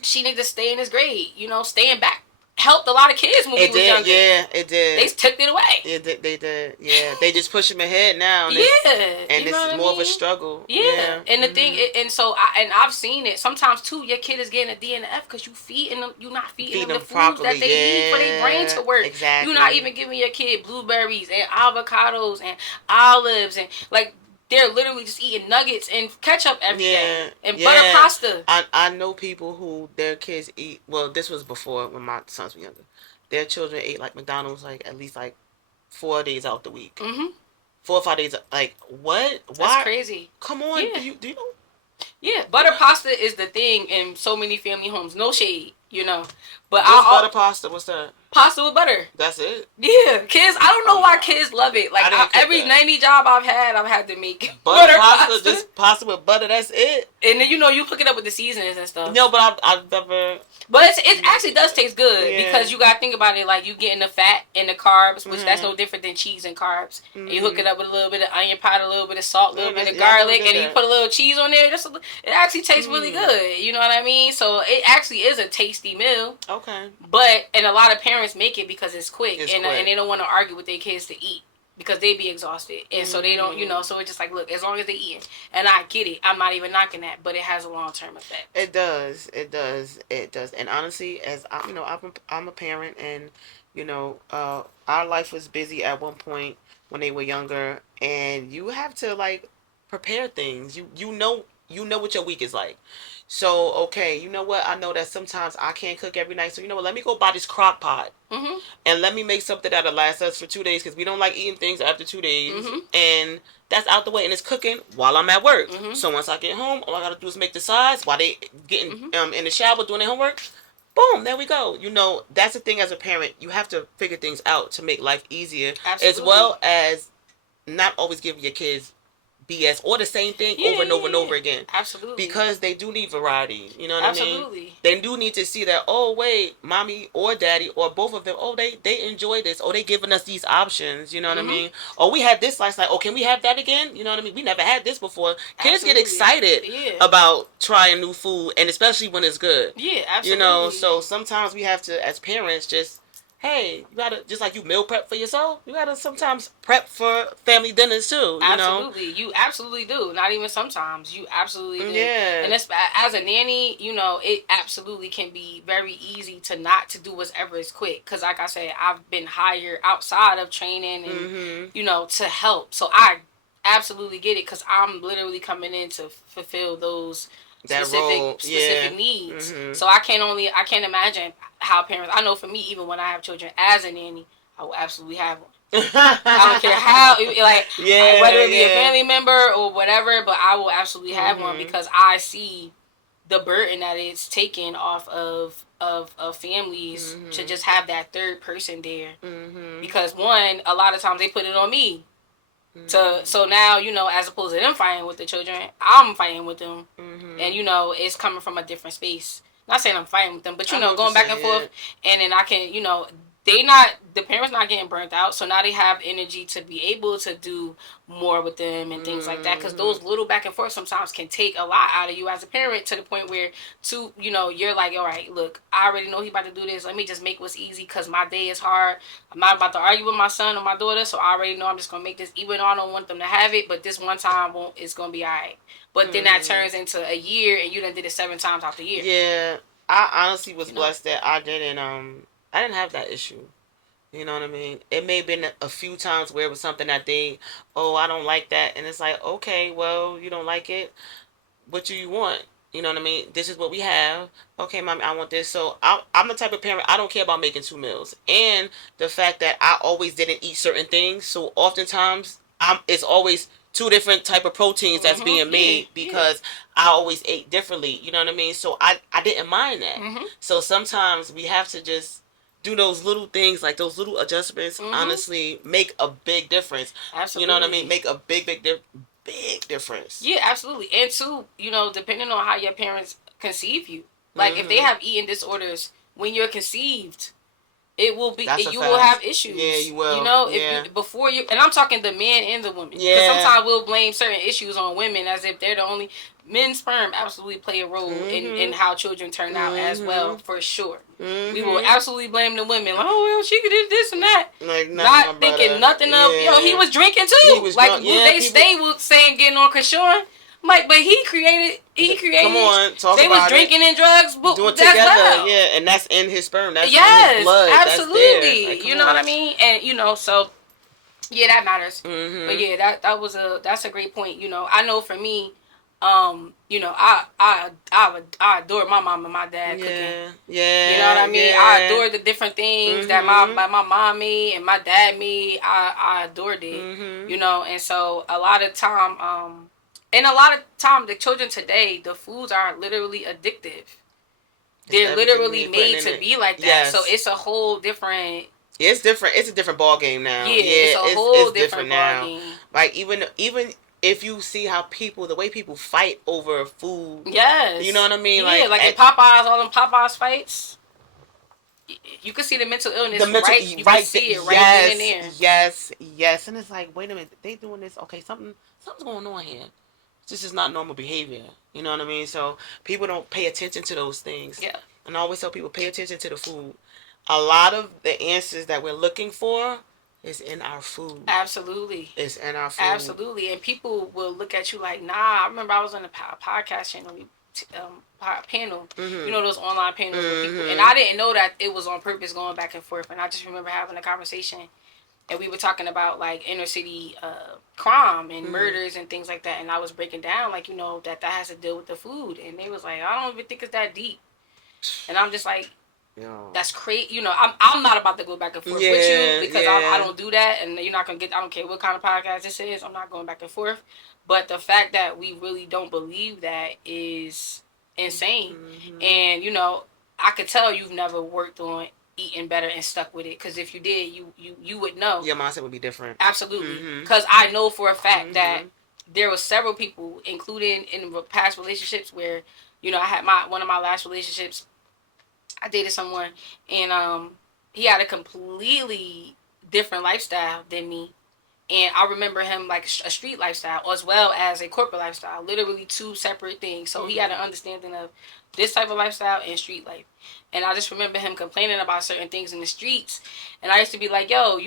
She need to stay in his grade. Staying back helped a lot of kids when we was younger. Yeah, it did. They took it away. They did. Yeah, they just push them ahead now. And it's more of a struggle. Yeah. And the thing, and so I've seen it sometimes too. Your kid is getting a D and an F because you're not feeding them the foods that they need for their brain to work. Exactly. You're not even giving your kid blueberries and avocados and olives, and like, they're literally just eating nuggets and ketchup every day and butter pasta. I know people who their kids eat. Well, this was before when my sons were younger. Their children ate like McDonald's at least 4 days out the week. 4 or 5 days. Like, what? Why? That's crazy. Come on. Do you know? Yeah, butter pasta is the thing in so many family homes. No shade. you know. But What's butter pasta? What's that? Pasta with butter. That's it? Yeah, kids. I don't know why kids love it. Like every nanny job I've had to make butter pasta. Just pasta with butter. That's it. And then you cook it up with the seasonings and stuff. No, but I've never. But it actually does taste good because you gotta think about it. Like you getting the fat and the carbs, which that's no different than cheese and carbs. And you hook it up with a little bit of onion powder, a little bit of salt, a little bit of garlic, and then you put a little cheese on there. It actually tastes really good. You know what I mean? So it actually is a tasty meal. Okay. And a lot of parents make it because it's quick, and they don't want to argue with their kids to eat. Because they be exhausted. And so they don't, so it's just like, look, as long as they eating. And I get it. I'm not even knocking that. But it has a long-term effect. It does. It does. It does. And honestly, as I'm a parent and, our life was busy at one point when they were younger. And you have to, like, prepare things. You know what your week is like. So, okay, you know what? I know that sometimes I can't cook every night. So, you know what? Let me go buy this crock pot. Mm-hmm. And let me make something that'll last us for 2 days because we don't like eating things after 2 days. Mm-hmm. And that's out the way. And it's cooking while I'm at work. Mm-hmm. So once I get home, all I got to do is make the sides while they getting in the shower doing their homework. Boom, there we go. That's the thing as a parent. You have to figure things out to make life easier. Absolutely. As well as not always giving your kids BS or the same thing over and over and over again. Absolutely. Because they do need variety. You know what I mean? Absolutely. They do need to see that, oh, wait, mommy or daddy or both of them, oh, they enjoy this. Oh, they giving us these options. You know what I mean? Oh, we had this last night. Oh, can we have that again? You know what I mean? We never had this before. Kids get excited about trying new food, and especially when it's good. Yeah, absolutely. So sometimes we have to, as parents, just... Hey, you gotta, just like you meal prep for yourself, you gotta sometimes prep for family dinners too. Absolutely. You absolutely do. Not even sometimes. You absolutely do. Yeah. And as a nanny, it absolutely can be very easy to not to do whatever is quick. Because like I said, I've been hired outside of training and, to help. So I absolutely get it because I'm literally coming in to fulfill those specific needs. So I can't imagine how parents. I know for me, even when I have children as a nanny, I will absolutely have one. I don't care how, whether it be a family member or whatever, but I will absolutely have one because I see the burden that it's taken off of families to just have that third person there. Because one, a lot of times they put it on me. So now, as opposed to them fighting with the children, I'm fighting with them. And, it's coming from a different space. Not saying I'm fighting with them, but, going back and forth. And then I can, the parents not getting burnt out. So now they have energy to be able to do more with them and things like that. Because those little back and forth sometimes can take a lot out of you as a parent to the point where, you're like, all right, look, I already know he about to do this. Let me just make what's easy because my day is hard. I'm not about to argue with my son or my daughter. So I already know I'm just going to make this, even though I don't want them to have it. But this one time, it's going to be all right. But then that turns into a year and you done did it 7 times out the year. Yeah. I honestly was blessed that I didn't have that issue. You know what I mean? It may have been a few times where it was something that I don't like that. And it's like, okay, well, you don't like it. What do you want? You know what I mean? This is what we have. Okay, mommy, I want this. So I'm the type of parent, I don't care about making 2 meals. And the fact that I always didn't eat certain things. So oftentimes, it's always 2 different type of proteins that's being made because I always ate differently. You know what I mean? So I didn't mind that. So sometimes we have to just do those little things, like those little adjustments, honestly, make a big difference. Absolutely. You know what I mean? Make a big difference. Yeah, absolutely. And too, depending on how your parents conceive you. Like, if they have eating disorders when you're conceived, it will be, you will have issues. Yeah, you will. Before you, and I'm talking the man and the woman. Yeah. Because sometimes we'll blame certain issues on women as if they're the only. Men's sperm absolutely play a role in how children turn out as well, for sure. We will absolutely blame the women. Like, oh, well, she could do this and that. Like, not thinking nothing of, he was drinking too. He was like, they stay with saying getting on Krishan. I'm like, but he created. Come on, talk they about was drinking and drugs, but do it that's together. love. Yeah, and that's in his sperm. That's in his blood. Absolutely. That's there. Like, what I mean? And so yeah, that matters. But yeah, that's a great point. I know for me, I adore my mom and my dad cooking. Yeah. You know what I mean? Yeah. I adore the different things that my mom made and my dad made. I adored it. And so a lot of time, the children today, the foods are literally addictive. they're everything literally they're putting made in to it. be like that. So Yes. it's a whole different. It's different. It's a different ball game now. Yeah, it's Yeah, a it's whole different different ball now. game. Like even if you see how the way people fight over food, you know Yes. what I mean? Yeah, Like like in Popeyes, all them Popeyes fights, you can see the mental the illness mental, right. You can right? see it right then and Yes, there. yes, yes. And it's like, wait a minute, they doing this? Okay, something's going on here. This is not normal behavior. You know what I mean? So people don't pay attention to those things. Yeah. And I always tell people, pay attention to the food. A lot of the answers that we're looking for is in our food. Absolutely. It's in our food. Absolutely. And people will look at you like, nah. I remember I was on a podcast channel, panel. You know, those online panels with people. And I didn't know that it was on purpose going back and forth. And I just remember having a conversation. And we were talking about like inner city crime and murders and things like that. And I was breaking down like, that has to deal with the food. And they was like, I don't even think it's that deep. And I'm just like, that's crazy. I'm not about to go back and forth with you because I don't do that. And you're not going to get, I don't care what kind of podcast this is. I'm not going back and forth. But the fact that we really don't believe that is insane. And, I could tell you've never worked on eating better and stuck with it, because if you did, you would know. Your mindset would be different. Absolutely. Because I know for a fact that there were several people, including in past relationships, where I had one of my last relationships. I dated someone, and he had a completely different lifestyle than me. And I remember him like a street lifestyle as well as a corporate lifestyle, literally two separate things. So he had an understanding of this type of lifestyle and street life. And I just remember him complaining about certain things in the streets. And I used to be like, yo,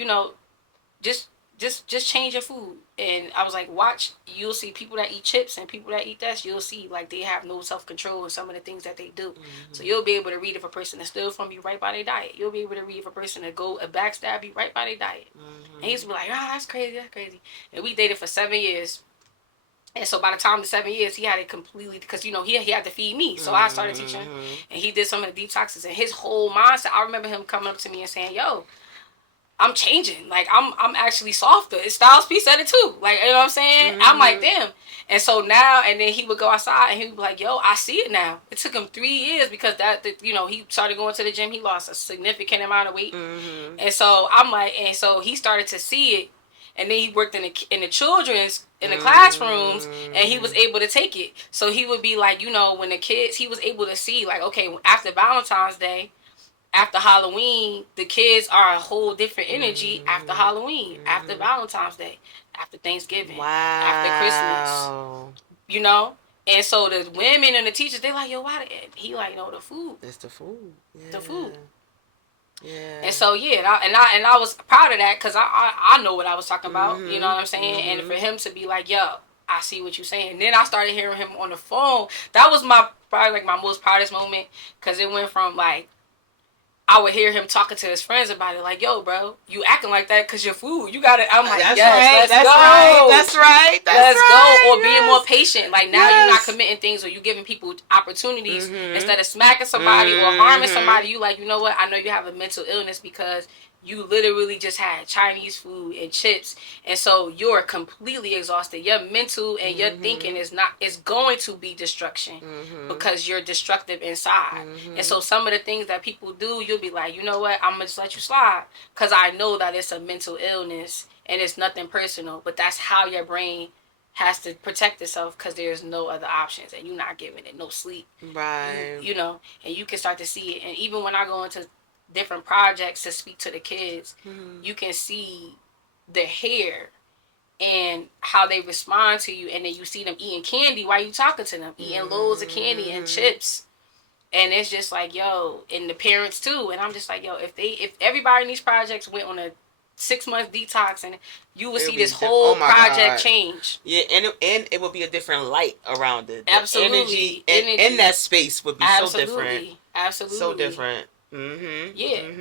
just change your food. And I was like, watch, you'll see people that eat chips and people that eat that, you'll see like they have no self-control in some of the things that they do. So you'll be able to read if a person is steal from you right by their diet. You'll be able to read if a person to go and backstab you right by their diet. And he used to be like, that's crazy, that's crazy. And we dated for 7 years. And so by the time the 7 years, he had it completely, because he had to feed me. So I started teaching, and he did some of the detoxes. And his whole mindset, I remember him coming up to me and saying, yo, I'm changing. Like, I'm actually softer. Styles P said it too. Like, you know what I'm saying? I'm like, damn. And so now, and then he would go outside and he would be like, yo, I see it now. It took him 3 years because he started going to the gym. He lost a significant amount of weight. And so I'm like, and so he started to see it. And then he worked in the children's, in the classrooms, and he was able to take it. So he would be like, when the kids, he was able to see, like, okay, after Valentine's Day, after Halloween, the kids are a whole different energy after Halloween, after Valentine's Day, after Thanksgiving, after Christmas, And so the women and the teachers, they like, yo, why? He like, no, the food. It's the food. Yeah. The food. Yeah. And so I was proud of that, because I know what I was talking about. You know what I'm saying? And for him to be like, yo, I see what you're saying. And then I started hearing him on the phone. That was probably like my most proudest moment, because it went from like, I would hear him talking to his friends about it, like, yo, bro, you acting like that because your food. You got it. I'm like, that's yes, right, let's that's go. Right, that's right. That's let's right, go. Or being more patient. Like, now you're not committing things, or you giving people opportunities. Instead of smacking somebody or harming somebody, you like, you know what? I know you have a mental illness because you literally just had Chinese food and chips, and so you're completely exhausted. Your mental and your thinking is going to be destruction, because you're destructive inside. And so some of the things that people do, you'll be like, you know what, I'm gonna just let you slide, because I know that it's a mental illness and it's nothing personal, but that's how your brain has to protect itself, because there's no other options, and you're not giving it no sleep, right? And you can start to see it. And even when I go into different projects to speak to the kids, you can see the hair and how they respond to you. And then you see them eating candy while you talking to them, eating loads of candy and chips. And it's just like, yo, and the parents too. And I'm just like, yo, if everybody in these projects went on a 6-month detox, and you would see this whole project change. Yeah, and it would be a different light around it. The Absolutely. energy in that space would be so different. Absolutely. So different.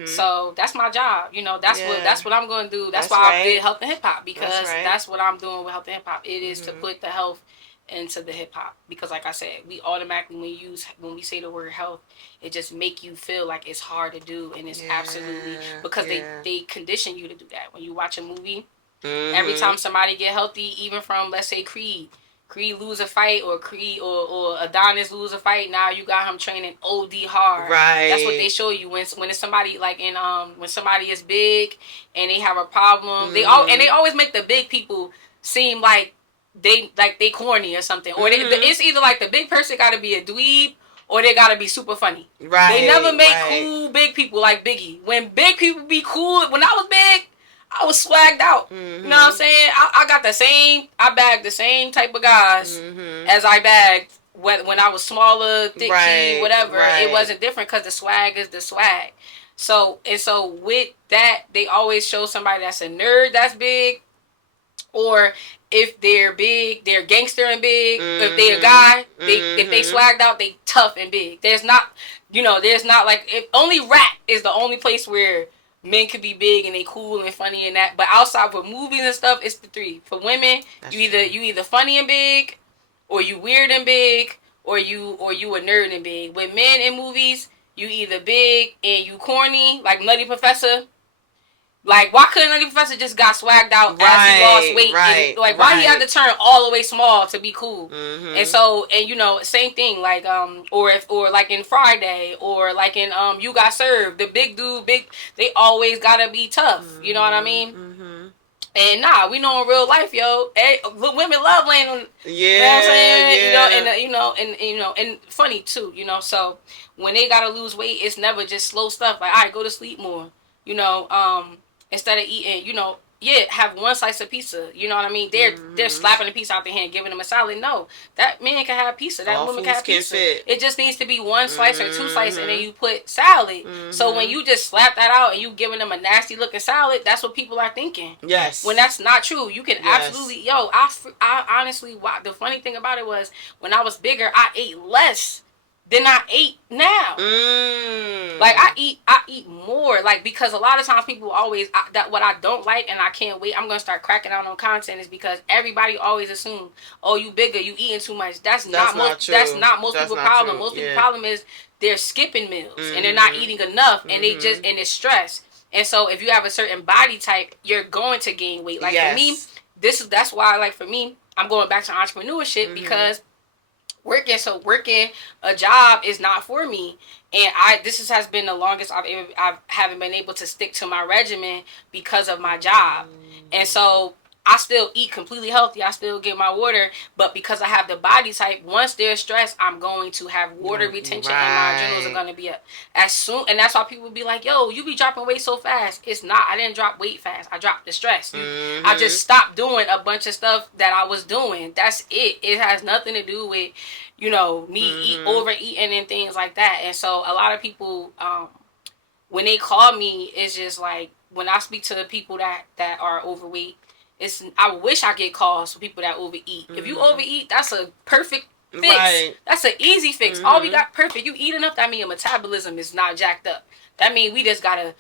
So that's my job. That's what I'm going to do. That's why I did health and hip hop, because that's what I'm doing with health and hip hop. It is to put the health into the hip hop, because like I said, we automatically, when we say the word health, it just make you feel like it's hard to do, and it's absolutely, because they condition you to do that. When you watch a movie, every time somebody get healthy, even from, let's say, Creed, Creed lose a fight, or Creed or Adonis lose a fight. Now you got him training OD hard. Right. That's what they show you when it's somebody like in when somebody is big and they have a problem. They always make the big people seem like they corny or something. Or it's either like the big person got to be a dweeb or they got to be super funny. Right. They never make cool big people like Biggie. When big people be cool, when I was big, I was swagged out. You know what I'm saying? I got I bagged the same type of guys as I bagged when I was smaller, thick, whatever. It wasn't different because the swag is the swag. So with that, they always show somebody that's a nerd that's big, or if they're big, they're gangster and big. If they're a guy, if they swagged out, they tough and big. There's not like, if only rap is the only place where men could be big and they cool and funny and that. But outside for movies and stuff, it's the three. For women, you either funny and big, or you weird and big, or you a nerd and big. With men in movies, you either big and you corny, like Nutty Professor. Like, why couldn't Nutty Professor just got swagged out as he lost weight? Why he had to turn all the way small to be cool? And so, and same thing, like, or like in Friday, or like in You Got Served, the big dude, they always gotta be tough. You know what I mean? And we know in real life, women love laying on. Yeah, you know what I'm saying? And funny too. So when they gotta lose weight, it's never just slow stuff. Like, all right, go to sleep more. Instead of eating, have one slice of pizza. You know what I mean? They're slapping the pizza out their hand, giving them a salad. No, that man can have pizza. That woman can have pizza. It just needs to be one slice or two slices, and then you put salad. So when you just slap that out and you giving them a nasty looking salad, that's what people are thinking. Yes. When that's not true, you can absolutely. I honestly, the funny thing about it was when I was bigger, I ate less than I ate now. Like, I eat more, like, because a lot of times people always, that what I don't like, and I can't wait, I'm gonna start cracking out on content, is because everybody always assume, oh, you bigger, you eating too much. That's not true. That's not most people's problem. True. Most people's problem is they're skipping meals and they're not eating enough, and they just, and it's stress. And so if you have a certain body type, you're going to gain weight. Like, for me, that's why, like, for me, I'm going back to entrepreneurship, because working a job is not for me, and this has been the longest I haven't been able to stick to my regimen because of my job. And so I still eat completely healthy. I still get my water, but because I have the body type, once there's stress, I'm going to have water retention, and my adrenals are going to be up as soon. And that's why people be like, "Yo, you be dropping weight so fast." It's not. I didn't drop weight fast. I dropped the stress. I just stopped doing a bunch of stuff that I was doing. That's it. It has nothing to do with, me overeating and things like that. And so a lot of people, when they call me, it's just like, when I speak to the people that are overweight, I wish I get calls for people that overeat. If you overeat, that's a perfect fix. Right. That's an easy fix. All we got perfect. You eat enough, that means your metabolism is not jacked up. That means we just gotta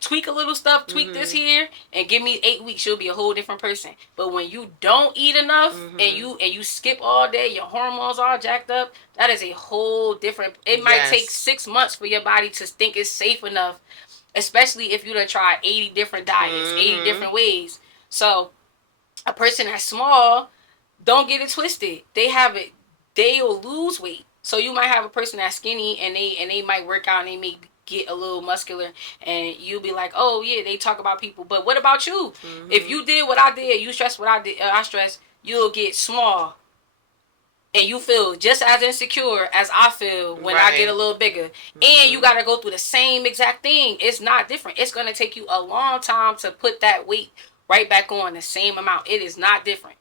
tweak a little stuff, tweak this here, and give me 8 weeks, you'll be a whole different person. But when you don't eat enough and you skip all day, your hormones all jacked up, that is a whole different. It might take 6 months for your body to think it's safe enough, especially if you done tried 80 different diets, 80 different ways. So a person that's small, don't get it twisted. They'll lose weight. So you might have a person that's skinny and they might work out and they may get a little muscular, and you'll be like, oh yeah, they talk about people. But what about you? If you did what I did, you stress what I did, I stress, you'll get small. And you feel just as insecure as I feel when I get a little bigger. And you got to go through the same exact thing. It's not different. It's going to take you a long time to put that weight right back on the same amount. It is not different.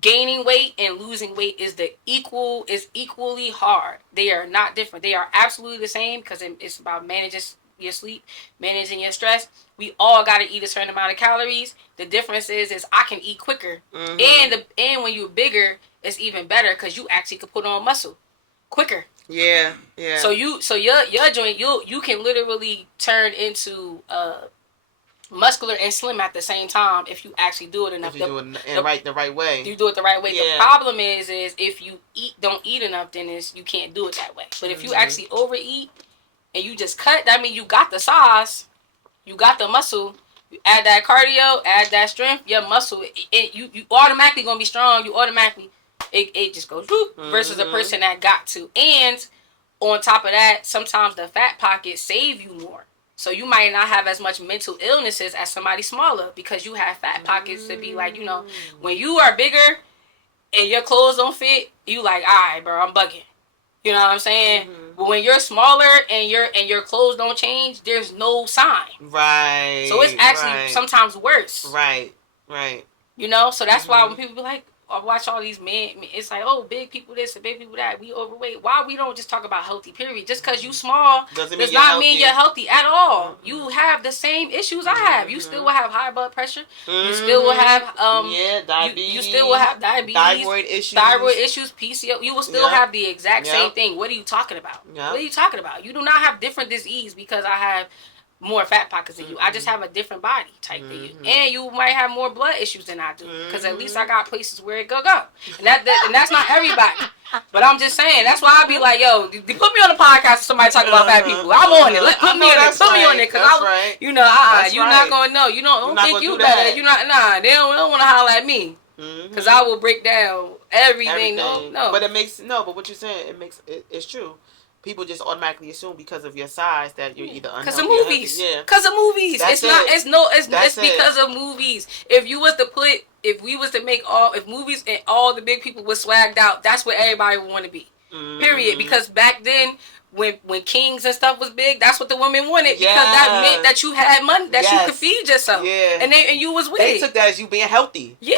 Gaining weight and losing weight is equally hard. They are not different. They are absolutely the same, because it's about managing your sleep, managing your stress. We all got to eat a certain amount of calories. The difference is I can eat quicker. And when you're bigger, it's even better, because you actually can put on muscle quicker. Yeah. So your joint, you can literally turn into muscular and slim at the same time if you actually do it enough. If you do it the right way. You do it the right way. The problem is if you don't eat enough, then you can't do it that way. But if you actually overeat and you just cut, that means you got the size, you got the muscle, Add that cardio, add that strength, your muscle, you automatically gonna be strong. You automatically, it just goes whoop, versus a person that got to. And on top of that, sometimes the fat pockets save you more. So you might not have as much mental illnesses as somebody smaller because you have fat pockets to be like, when you are bigger and your clothes don't fit, you like, all right, bro, I'm bugging. You know what I'm saying? But when you're smaller and your clothes don't change, there's no sign. Right. So it's actually sometimes worse. Right. So that's why when people be like, I watch all these men, it's like, oh, big people this and big people that, we overweight. Why we don't just talk about healthy, period? Just because you small does not mean you're healthy at all. You have the same issues I have. You still will have high blood pressure. You still will have diabetes. You still will have diabetes, thyroid issues, PCO. You will still have the exact same thing. What are you talking about? What are you talking about? You do not have different disease because I have more fat pockets than you. I just have a different body type than you, and you might have more blood issues than I do because at least I got places where it go, and that's not everybody. But I'm just saying that's why I be like, yo, put me on the podcast. If somebody talk about fat people, I'm on it. Put me on it because you're not gonna know. You don't think you better. You not They don't want to holler at me because I will break down everything. No, but but what you're saying it's true. People just automatically assume because of your size that you're either unhealthy. Because of movies. Because of movies. It's because of movies. If we was to make if movies and all the big people were swagged out, that's what everybody would want to be. Period. Because back then, when kings and stuff was big, that's what the women wanted because that meant that you had money, that you could feed yourself, and you was with it. They took that as you being healthy. You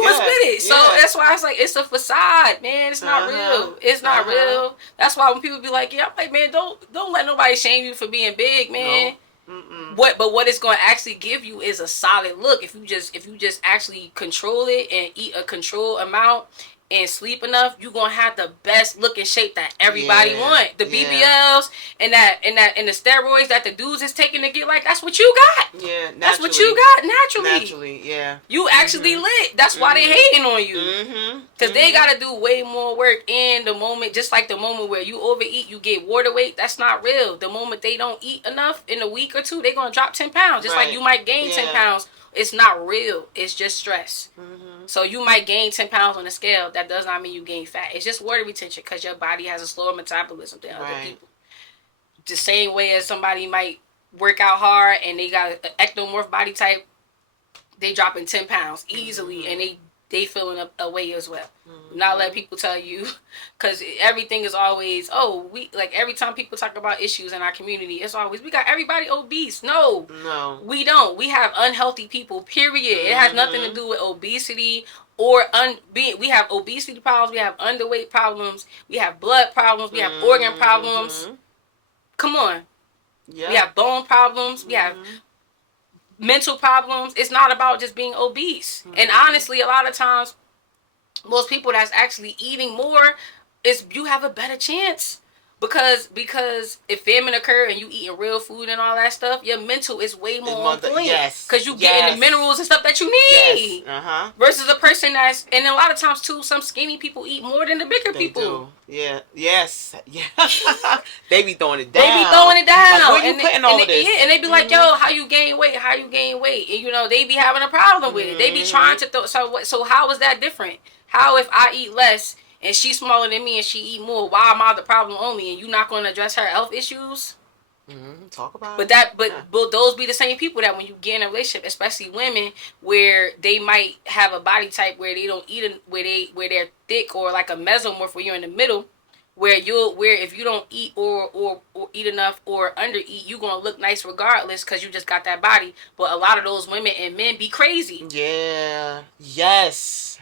was with it. So that's why it's like it's a facade, man. It's not real. It's not real. That's why when people be like, I'm like, man, don't let nobody shame you for being big, man. No. What it's going to actually give you is a solid look if you just actually control it and eat a controlled amount and sleep enough, you gonna have the best looking shape that everybody want. The BBLs and the steroids that the dudes is taking to get like that's what you got. Yeah, naturally. That's what you got naturally. Naturally, yeah. You actually lit. That's why they hating on you. Because they gotta do way more work in the moment. Just like the moment where you overeat, you get water weight. That's not real. The moment they don't eat enough in a week or two, they gonna drop 10 pounds. Just like you might gain 10 pounds. It's not real. It's just stress. So you might gain 10 pounds on the scale. That does not mean you gain fat. It's just water retention because your body has a slower metabolism than other people. The same way as somebody might work out hard and they got an ectomorph body type, they dropping 10 pounds easily and they feeling a way as well. Not let people tell you, because everything is always, every time people talk about issues in our community, it's always, we got everybody obese. No, we don't. We have unhealthy people, period. It has nothing to do with obesity or we have obesity problems, we have underweight problems, we have blood problems, we have organ problems. Come on. We have bone problems, we have mental problems. It's not about just being obese. And honestly, a lot of times, most people that's actually eating more you have a better chance because if famine occur and you eating real food and all that stuff, your mental is way more on point because you getting the minerals and stuff that you need versus a person that's, and a lot of times too, some skinny people eat more than the bigger people. They be throwing it down. Like, where you putting all of this? And they be like, yo, how you gain weight? And they be having a problem with it. They be trying to so how is that different? How if I eat less and she's smaller than me and she eat more, why am I the problem only and you not going to address her health issues? Talk about but those be the same people that when you get in a relationship, especially women, where they might have a body type where they don't eat where they're thick or like a mesomorph where you're in the middle, where if you don't eat or eat enough or undereat, you gonna look nice regardless because you just got that body. But a lot of those women and men be crazy. Yeah. Yes.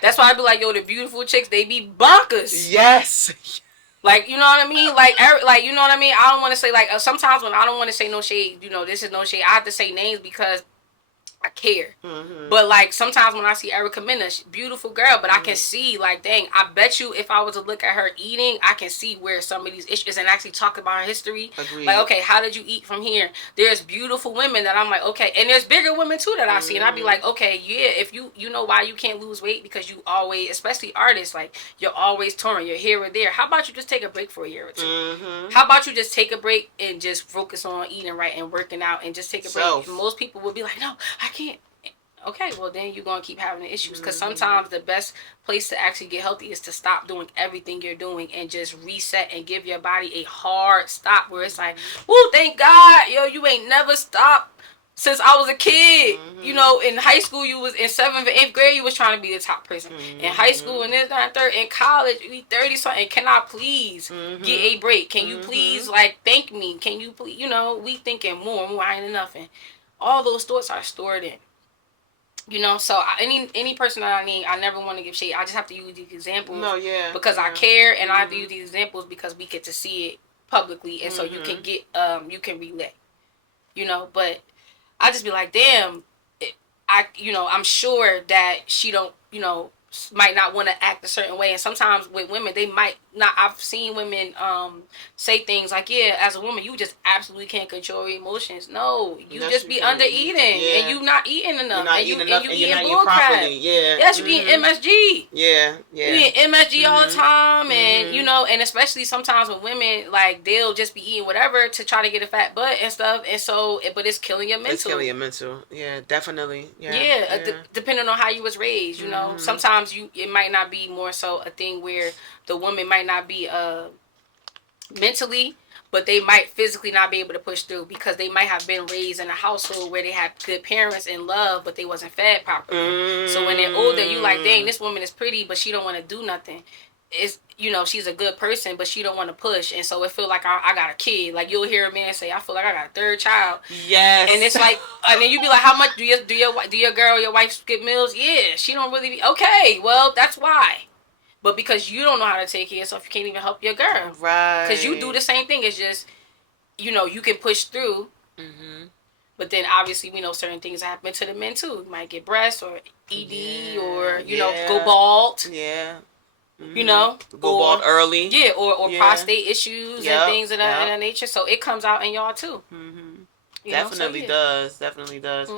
That's why I be like, yo, the beautiful chicks, they be bonkers. Yes. Like, you know what I mean? Like, you know what I mean? I don't want to say, like, sometimes when I don't want to say no shade, this is no shade, I have to say names because I care. Mm-hmm. But like sometimes when I see Erica Mena, beautiful girl, but I can see like, dang, I bet you if I was to look at her eating, I can see where some of these issues and actually talk about her history. Agreed. Like, okay, how did you eat from here? There's beautiful women that I'm like, okay, and there's bigger women too that I see, and I'd be like, okay, yeah, if you know why you can't lose weight because you always, especially artists, like you're always touring, you're here or there. How about you just take a break for a year or two? How about you just take a break and just focus on eating right and working out and just take a break? And most people will be like, no, I can't. Okay, well then you're gonna keep having the issues because sometimes the best place to actually get healthy is to stop doing everything you're doing and just reset and give your body a hard stop where it's like, woo, thank God, yo, you ain't never stopped since I was a kid. You know, in high school you was in 7th and 8th grade you was trying to be the top person. In high school and this, that, third, in college you be 30 something. Can I please get a break? Can you please like thank me? Can you please, you know, we thinking more and more, I ain't enough, and all those thoughts are stored in. You know, so any person that I need, I never want to give shade. I just have to use these examples. No, yeah, because I care, and I have to use these examples because we get to see it publicly, and so you can get you can relate. You know, but I just be like, damn, I'm sure that she don't, might not want to act a certain way, and sometimes with women they might not. I've seen women say things like, yeah, as a woman you just absolutely can't control your emotions. No, you just be under eating, and you not eating enough, and you eating bull crap. Yeah, yes, you eating MSG. Yeah, You eating MSG all the time, and and especially sometimes with women, like they'll just be eating whatever to try to get a fat butt and stuff, and so but it's killing your mental. It's killing your mental. Yeah, definitely. Depending on how you was raised, sometimes it might not be more so a thing where the woman might not be mentally, but they might physically not be able to push through because they might have been raised in a household where they had good parents and love, but they wasn't fed properly. So when they're older, you like, dang, this woman is pretty, but she don't want to do nothing. It's she's a good person, but she don't want to push, and so it feel like I got a kid. Like you'll hear a man say, I feel like I got a third child. Yes. And it's like, and then you be like, how much do your girl, your wife skip meals? Yeah, she don't really be okay. Well, that's why. But because you don't know how to take care of yourself, you can't even help your girl. Right. Because you do the same thing. It's just, you can push through. But then obviously we know certain things happen to the men too. You might get breast or ED or, go bald. Yeah. Go bald early. Yeah, or prostate issues and things of that nature. So it comes out in y'all too. Definitely does. Definitely does.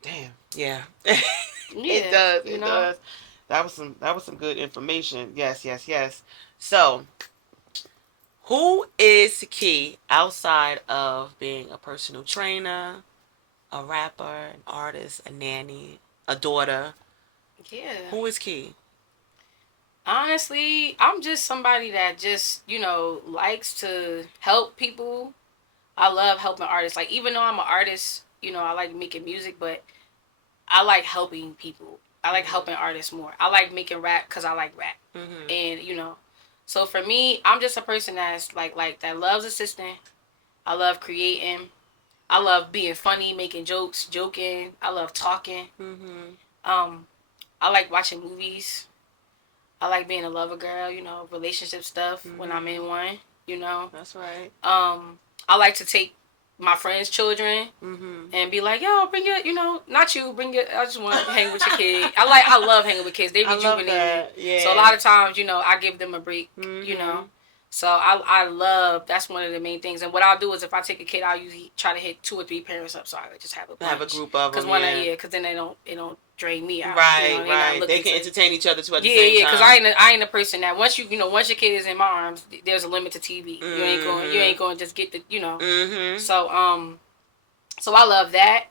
Damn. Yeah. It does. It does. That was some good information. Yes. So, who is Kei outside of being a personal trainer, a rapper, an artist, a nanny, a daughter? Yeah. Who is Kei? Honestly, I'm just somebody that just, likes to help people. I love helping artists. Like, even though I'm an artist, I like making music, but I like helping people. I like helping artists more. I like making rap because I like rap. And, so for me, I'm just a person that's like that loves assisting. I love creating. I love being funny, making jokes, joking. I love talking. I like watching movies. I like being a lover girl, relationship stuff when I'm in one, That's right. I like to take my friends' children and be like, yo, bring your, not you, bring your, I just want to hang with your kid. I love hanging with kids. They rejuvenate me. Yeah. So a lot of times, I give them a break, So I love, that's one of the main things. And what I'll do is if I take a kid, I'll usually try to hit 2 or 3 parents up so I just have a bunch. Have a group of them, because then it don't drain me out. Right. They can entertain each other too at the same time. Yeah, because I ain't a person that once once your kid is in my arms, there's a limit to TV. You ain't going to just get the, So I love that.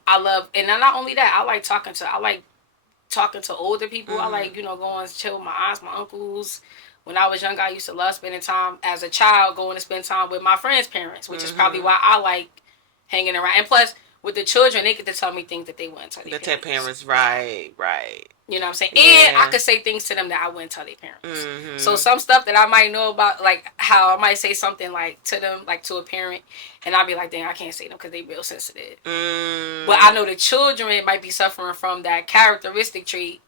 And not only that, I like talking to older people. I like, going and chill with my aunts, my uncles. When I was younger, I used to love spending time as a child, going to spend time with my friends' parents, which is probably why I like hanging around. And plus, with the children, they get to tell me things that they wouldn't tell their parents. Right. You know what I'm saying? Yeah. And I could say things to them that I wouldn't tell their parents. So some stuff that I might know about, like how I might say something like to them, like to a parent, and I'll be like, dang, I can't say them because they real sensitive. But I know the children might be suffering from that characteristic trait.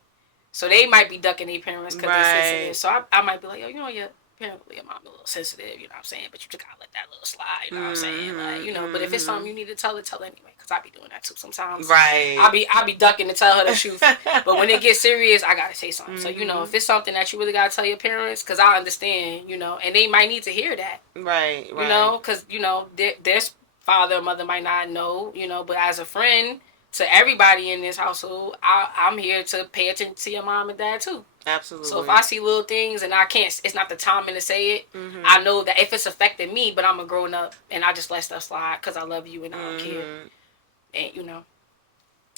So they might be ducking their parents because they're sensitive. So I might be like, yo, apparently your mom a little sensitive, you know what I'm saying? But you just gotta let that little slide, you know what I'm saying? Like, you know, but if it's something you need to tell her anyway, because I be doing that too sometimes. Right. I be ducking to tell her the truth. But when it gets serious, I gotta say something. So, you know, if it's something that you really gotta tell your parents, because I understand, you know, and they might need to hear that. Right, You know, because, you know, their father or mother might not know, you know, but as a friend to everybody in this household, I'm here to pay attention to your mom and dad too. Absolutely. So if I see little things and I can't, it's not the timing to say it. I know that if it's affecting me, but I'm a grown up and I just let stuff slide because I love you and I don't care. And you know,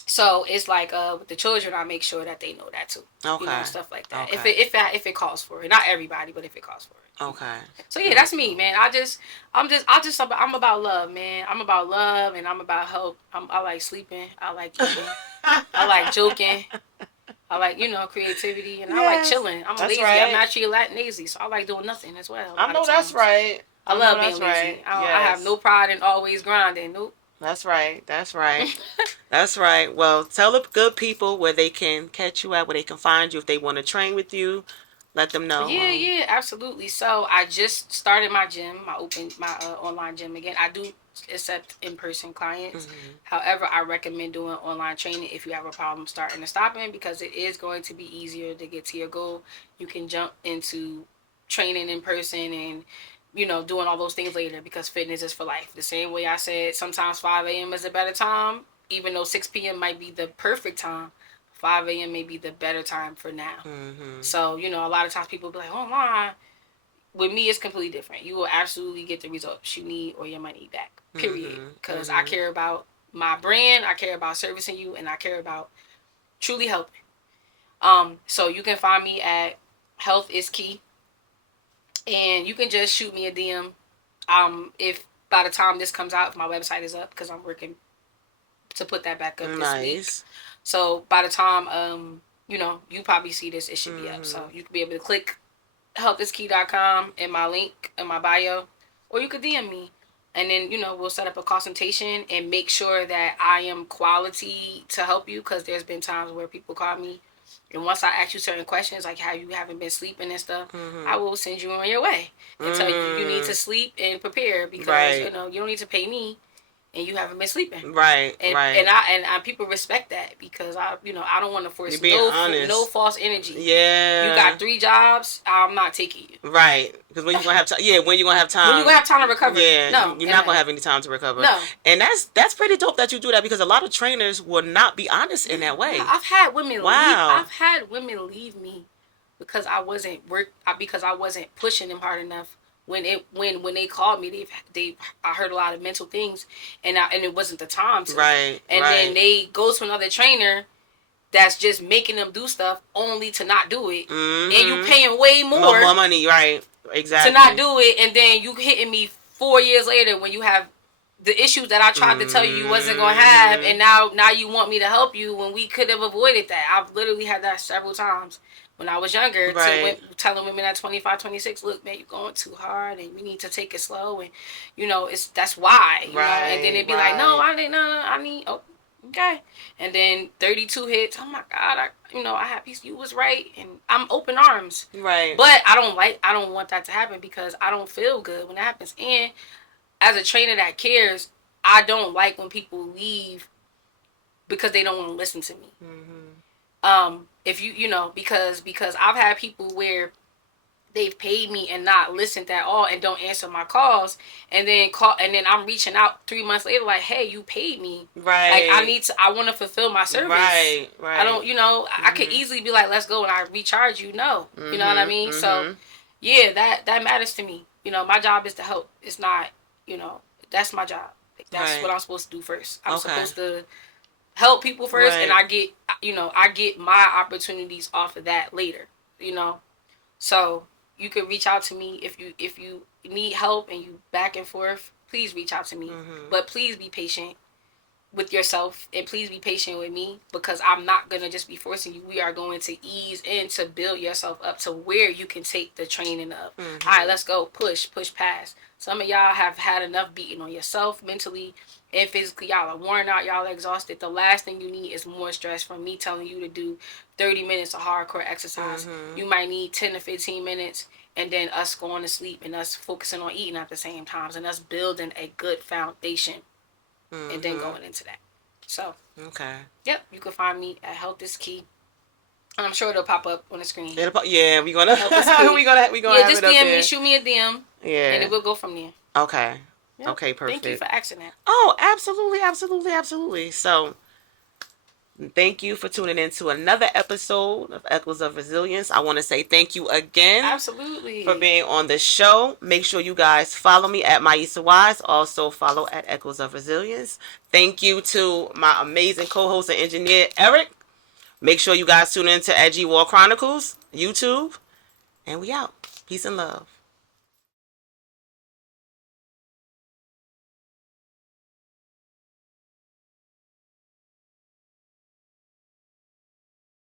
so it's like with the children, I make sure that they know that too. Okay. You know, stuff like that. Okay. If it calls for it, not everybody, but if it calls for it. Okay. So yeah, that's me, man. I'm about love, man. I'm about love and I'm about help. I like sleeping. I like eating. I like joking. I like, you know, creativity, and I like chilling. I'm lazy. Right. I'm actually lazy, so I like doing nothing as well. I know that's right. I love being lazy. Right. I have no pride in always grinding. Nope. That's right. That's right. That's right. Well, tell the good people where they can catch you at, where they can find you if they want to train with you. Let them know. Yeah, absolutely. So I just started my gym. I opened my online gym again. I do accept in-person clients. However, I recommend doing online training if you have a problem starting or stopping, because it is going to be easier to get to your goal. You can jump into training in person and, you know, doing all those things later, because fitness is for life. The same way I said sometimes 5 a.m. is a better time, even though 6 p.m. might be the perfect time. 5 a.m. may be the better time for now. So, you know, a lot of times people be like, oh my. With me, it's completely different. You will absolutely get the results you need or your money back, period. Because I care about my brand, I care about servicing you, and I care about truly helping. So you can find me at Health is Key. And you can just shoot me a DM. If by the time this comes out, if my website is up, because I'm working to put that back up this week. So by the time you know, you probably see this, it should be up. So you can be able to click healthiskey.com in my link in my bio, or you could DM me, and then, you know, we'll set up a consultation and make sure that I am quality to help you, because there's been times where people call me and once I ask you certain questions, like how you haven't been sleeping and stuff, I will send you on your way and tell you need to sleep and prepare, because you know, you don't need to pay me and you haven't been sleeping. Right. And people respect that, because I don't want to force no false energy. Yeah. You got 3 jobs, I'm not taking you. Right. Because when you gonna have time? Yeah, when you gonna have time? When you gonna have time to recover? Yeah. No, you're not gonna have any time to recover. No. And that's pretty dope that you do that, because a lot of trainers will not be honest in that way. I've had women leave. I've had women leave me because I wasn't pushing them hard enough. When they called me, I heard a lot of mental things, and it wasn't the time to. Right. And then they go to another trainer that's just making them do stuff only to not do it, and you paying way more money, right? Exactly. To not do it, and then you hitting me 4 years later when you have the issues that I tried to tell you wasn't gonna have, and now you want me to help you when we could have avoided that. I've literally had that several times. When I was younger, telling women at 25, 26, look, man, you're going too hard, and we need to take it slow, and you know, that's why. You know? And then they'd be like, no, I didn't. No, I need. Oh, okay. And then 32 hits. Oh my God, I had peace. You was right, and I'm open arms. Right. But I don't want that to happen, because I don't feel good when that happens. And as a trainer that cares, I don't like when people leave because they don't want to listen to me. If because I've had people where they've paid me and not listened at all and don't answer my calls, and then I'm reaching out 3 months later like, hey, you paid me. Right. Like I want to fulfill my service. Right. I don't, I could easily be like, let's go, and I recharge you. No. You know what I mean? So yeah, that matters to me. My job is to help. It's not, that's my job. That's what I'm supposed to do first. I'm supposed to help people first, and I get my opportunities off of that later. So you can reach out to me if you need help and you back and forth. Please reach out to me, but please be patient with yourself, and please be patient with me, because I'm not gonna just be forcing you. We are going to ease in to build yourself up to where you can take the training of. All right, let's go, push past. Some of y'all have had enough beating on yourself mentally and physically. Y'all are worn out, y'all are exhausted. The last thing you need is more stress from me telling you to do 30 minutes of hardcore exercise. You might need 10 to 15 minutes, and then us going to sleep and us focusing on eating at the same times and us building a good foundation and then going into that. So, okay. Yep, you can find me at Health is Key. I'm sure it'll pop up on the screen. Yeah, we're gonna Health is Key. we gonna yeah, have just it up DM there. me, shoot me a DM. Yeah. And it will go from there. Okay. Yep. Okay, perfect. Thank you for asking that. Oh, absolutely, absolutely, absolutely. So, thank you for tuning in to another episode of Echoes of Resilience. I want to say thank you again. Absolutely. For being on the show. Make sure you guys follow me at Maisa Wise. Also follow at Echoes of Resilience. Thank you to my amazing co-host and engineer, Eric. Make sure you guys tune in to Edgy War Chronicles, YouTube. And we out. Peace and love.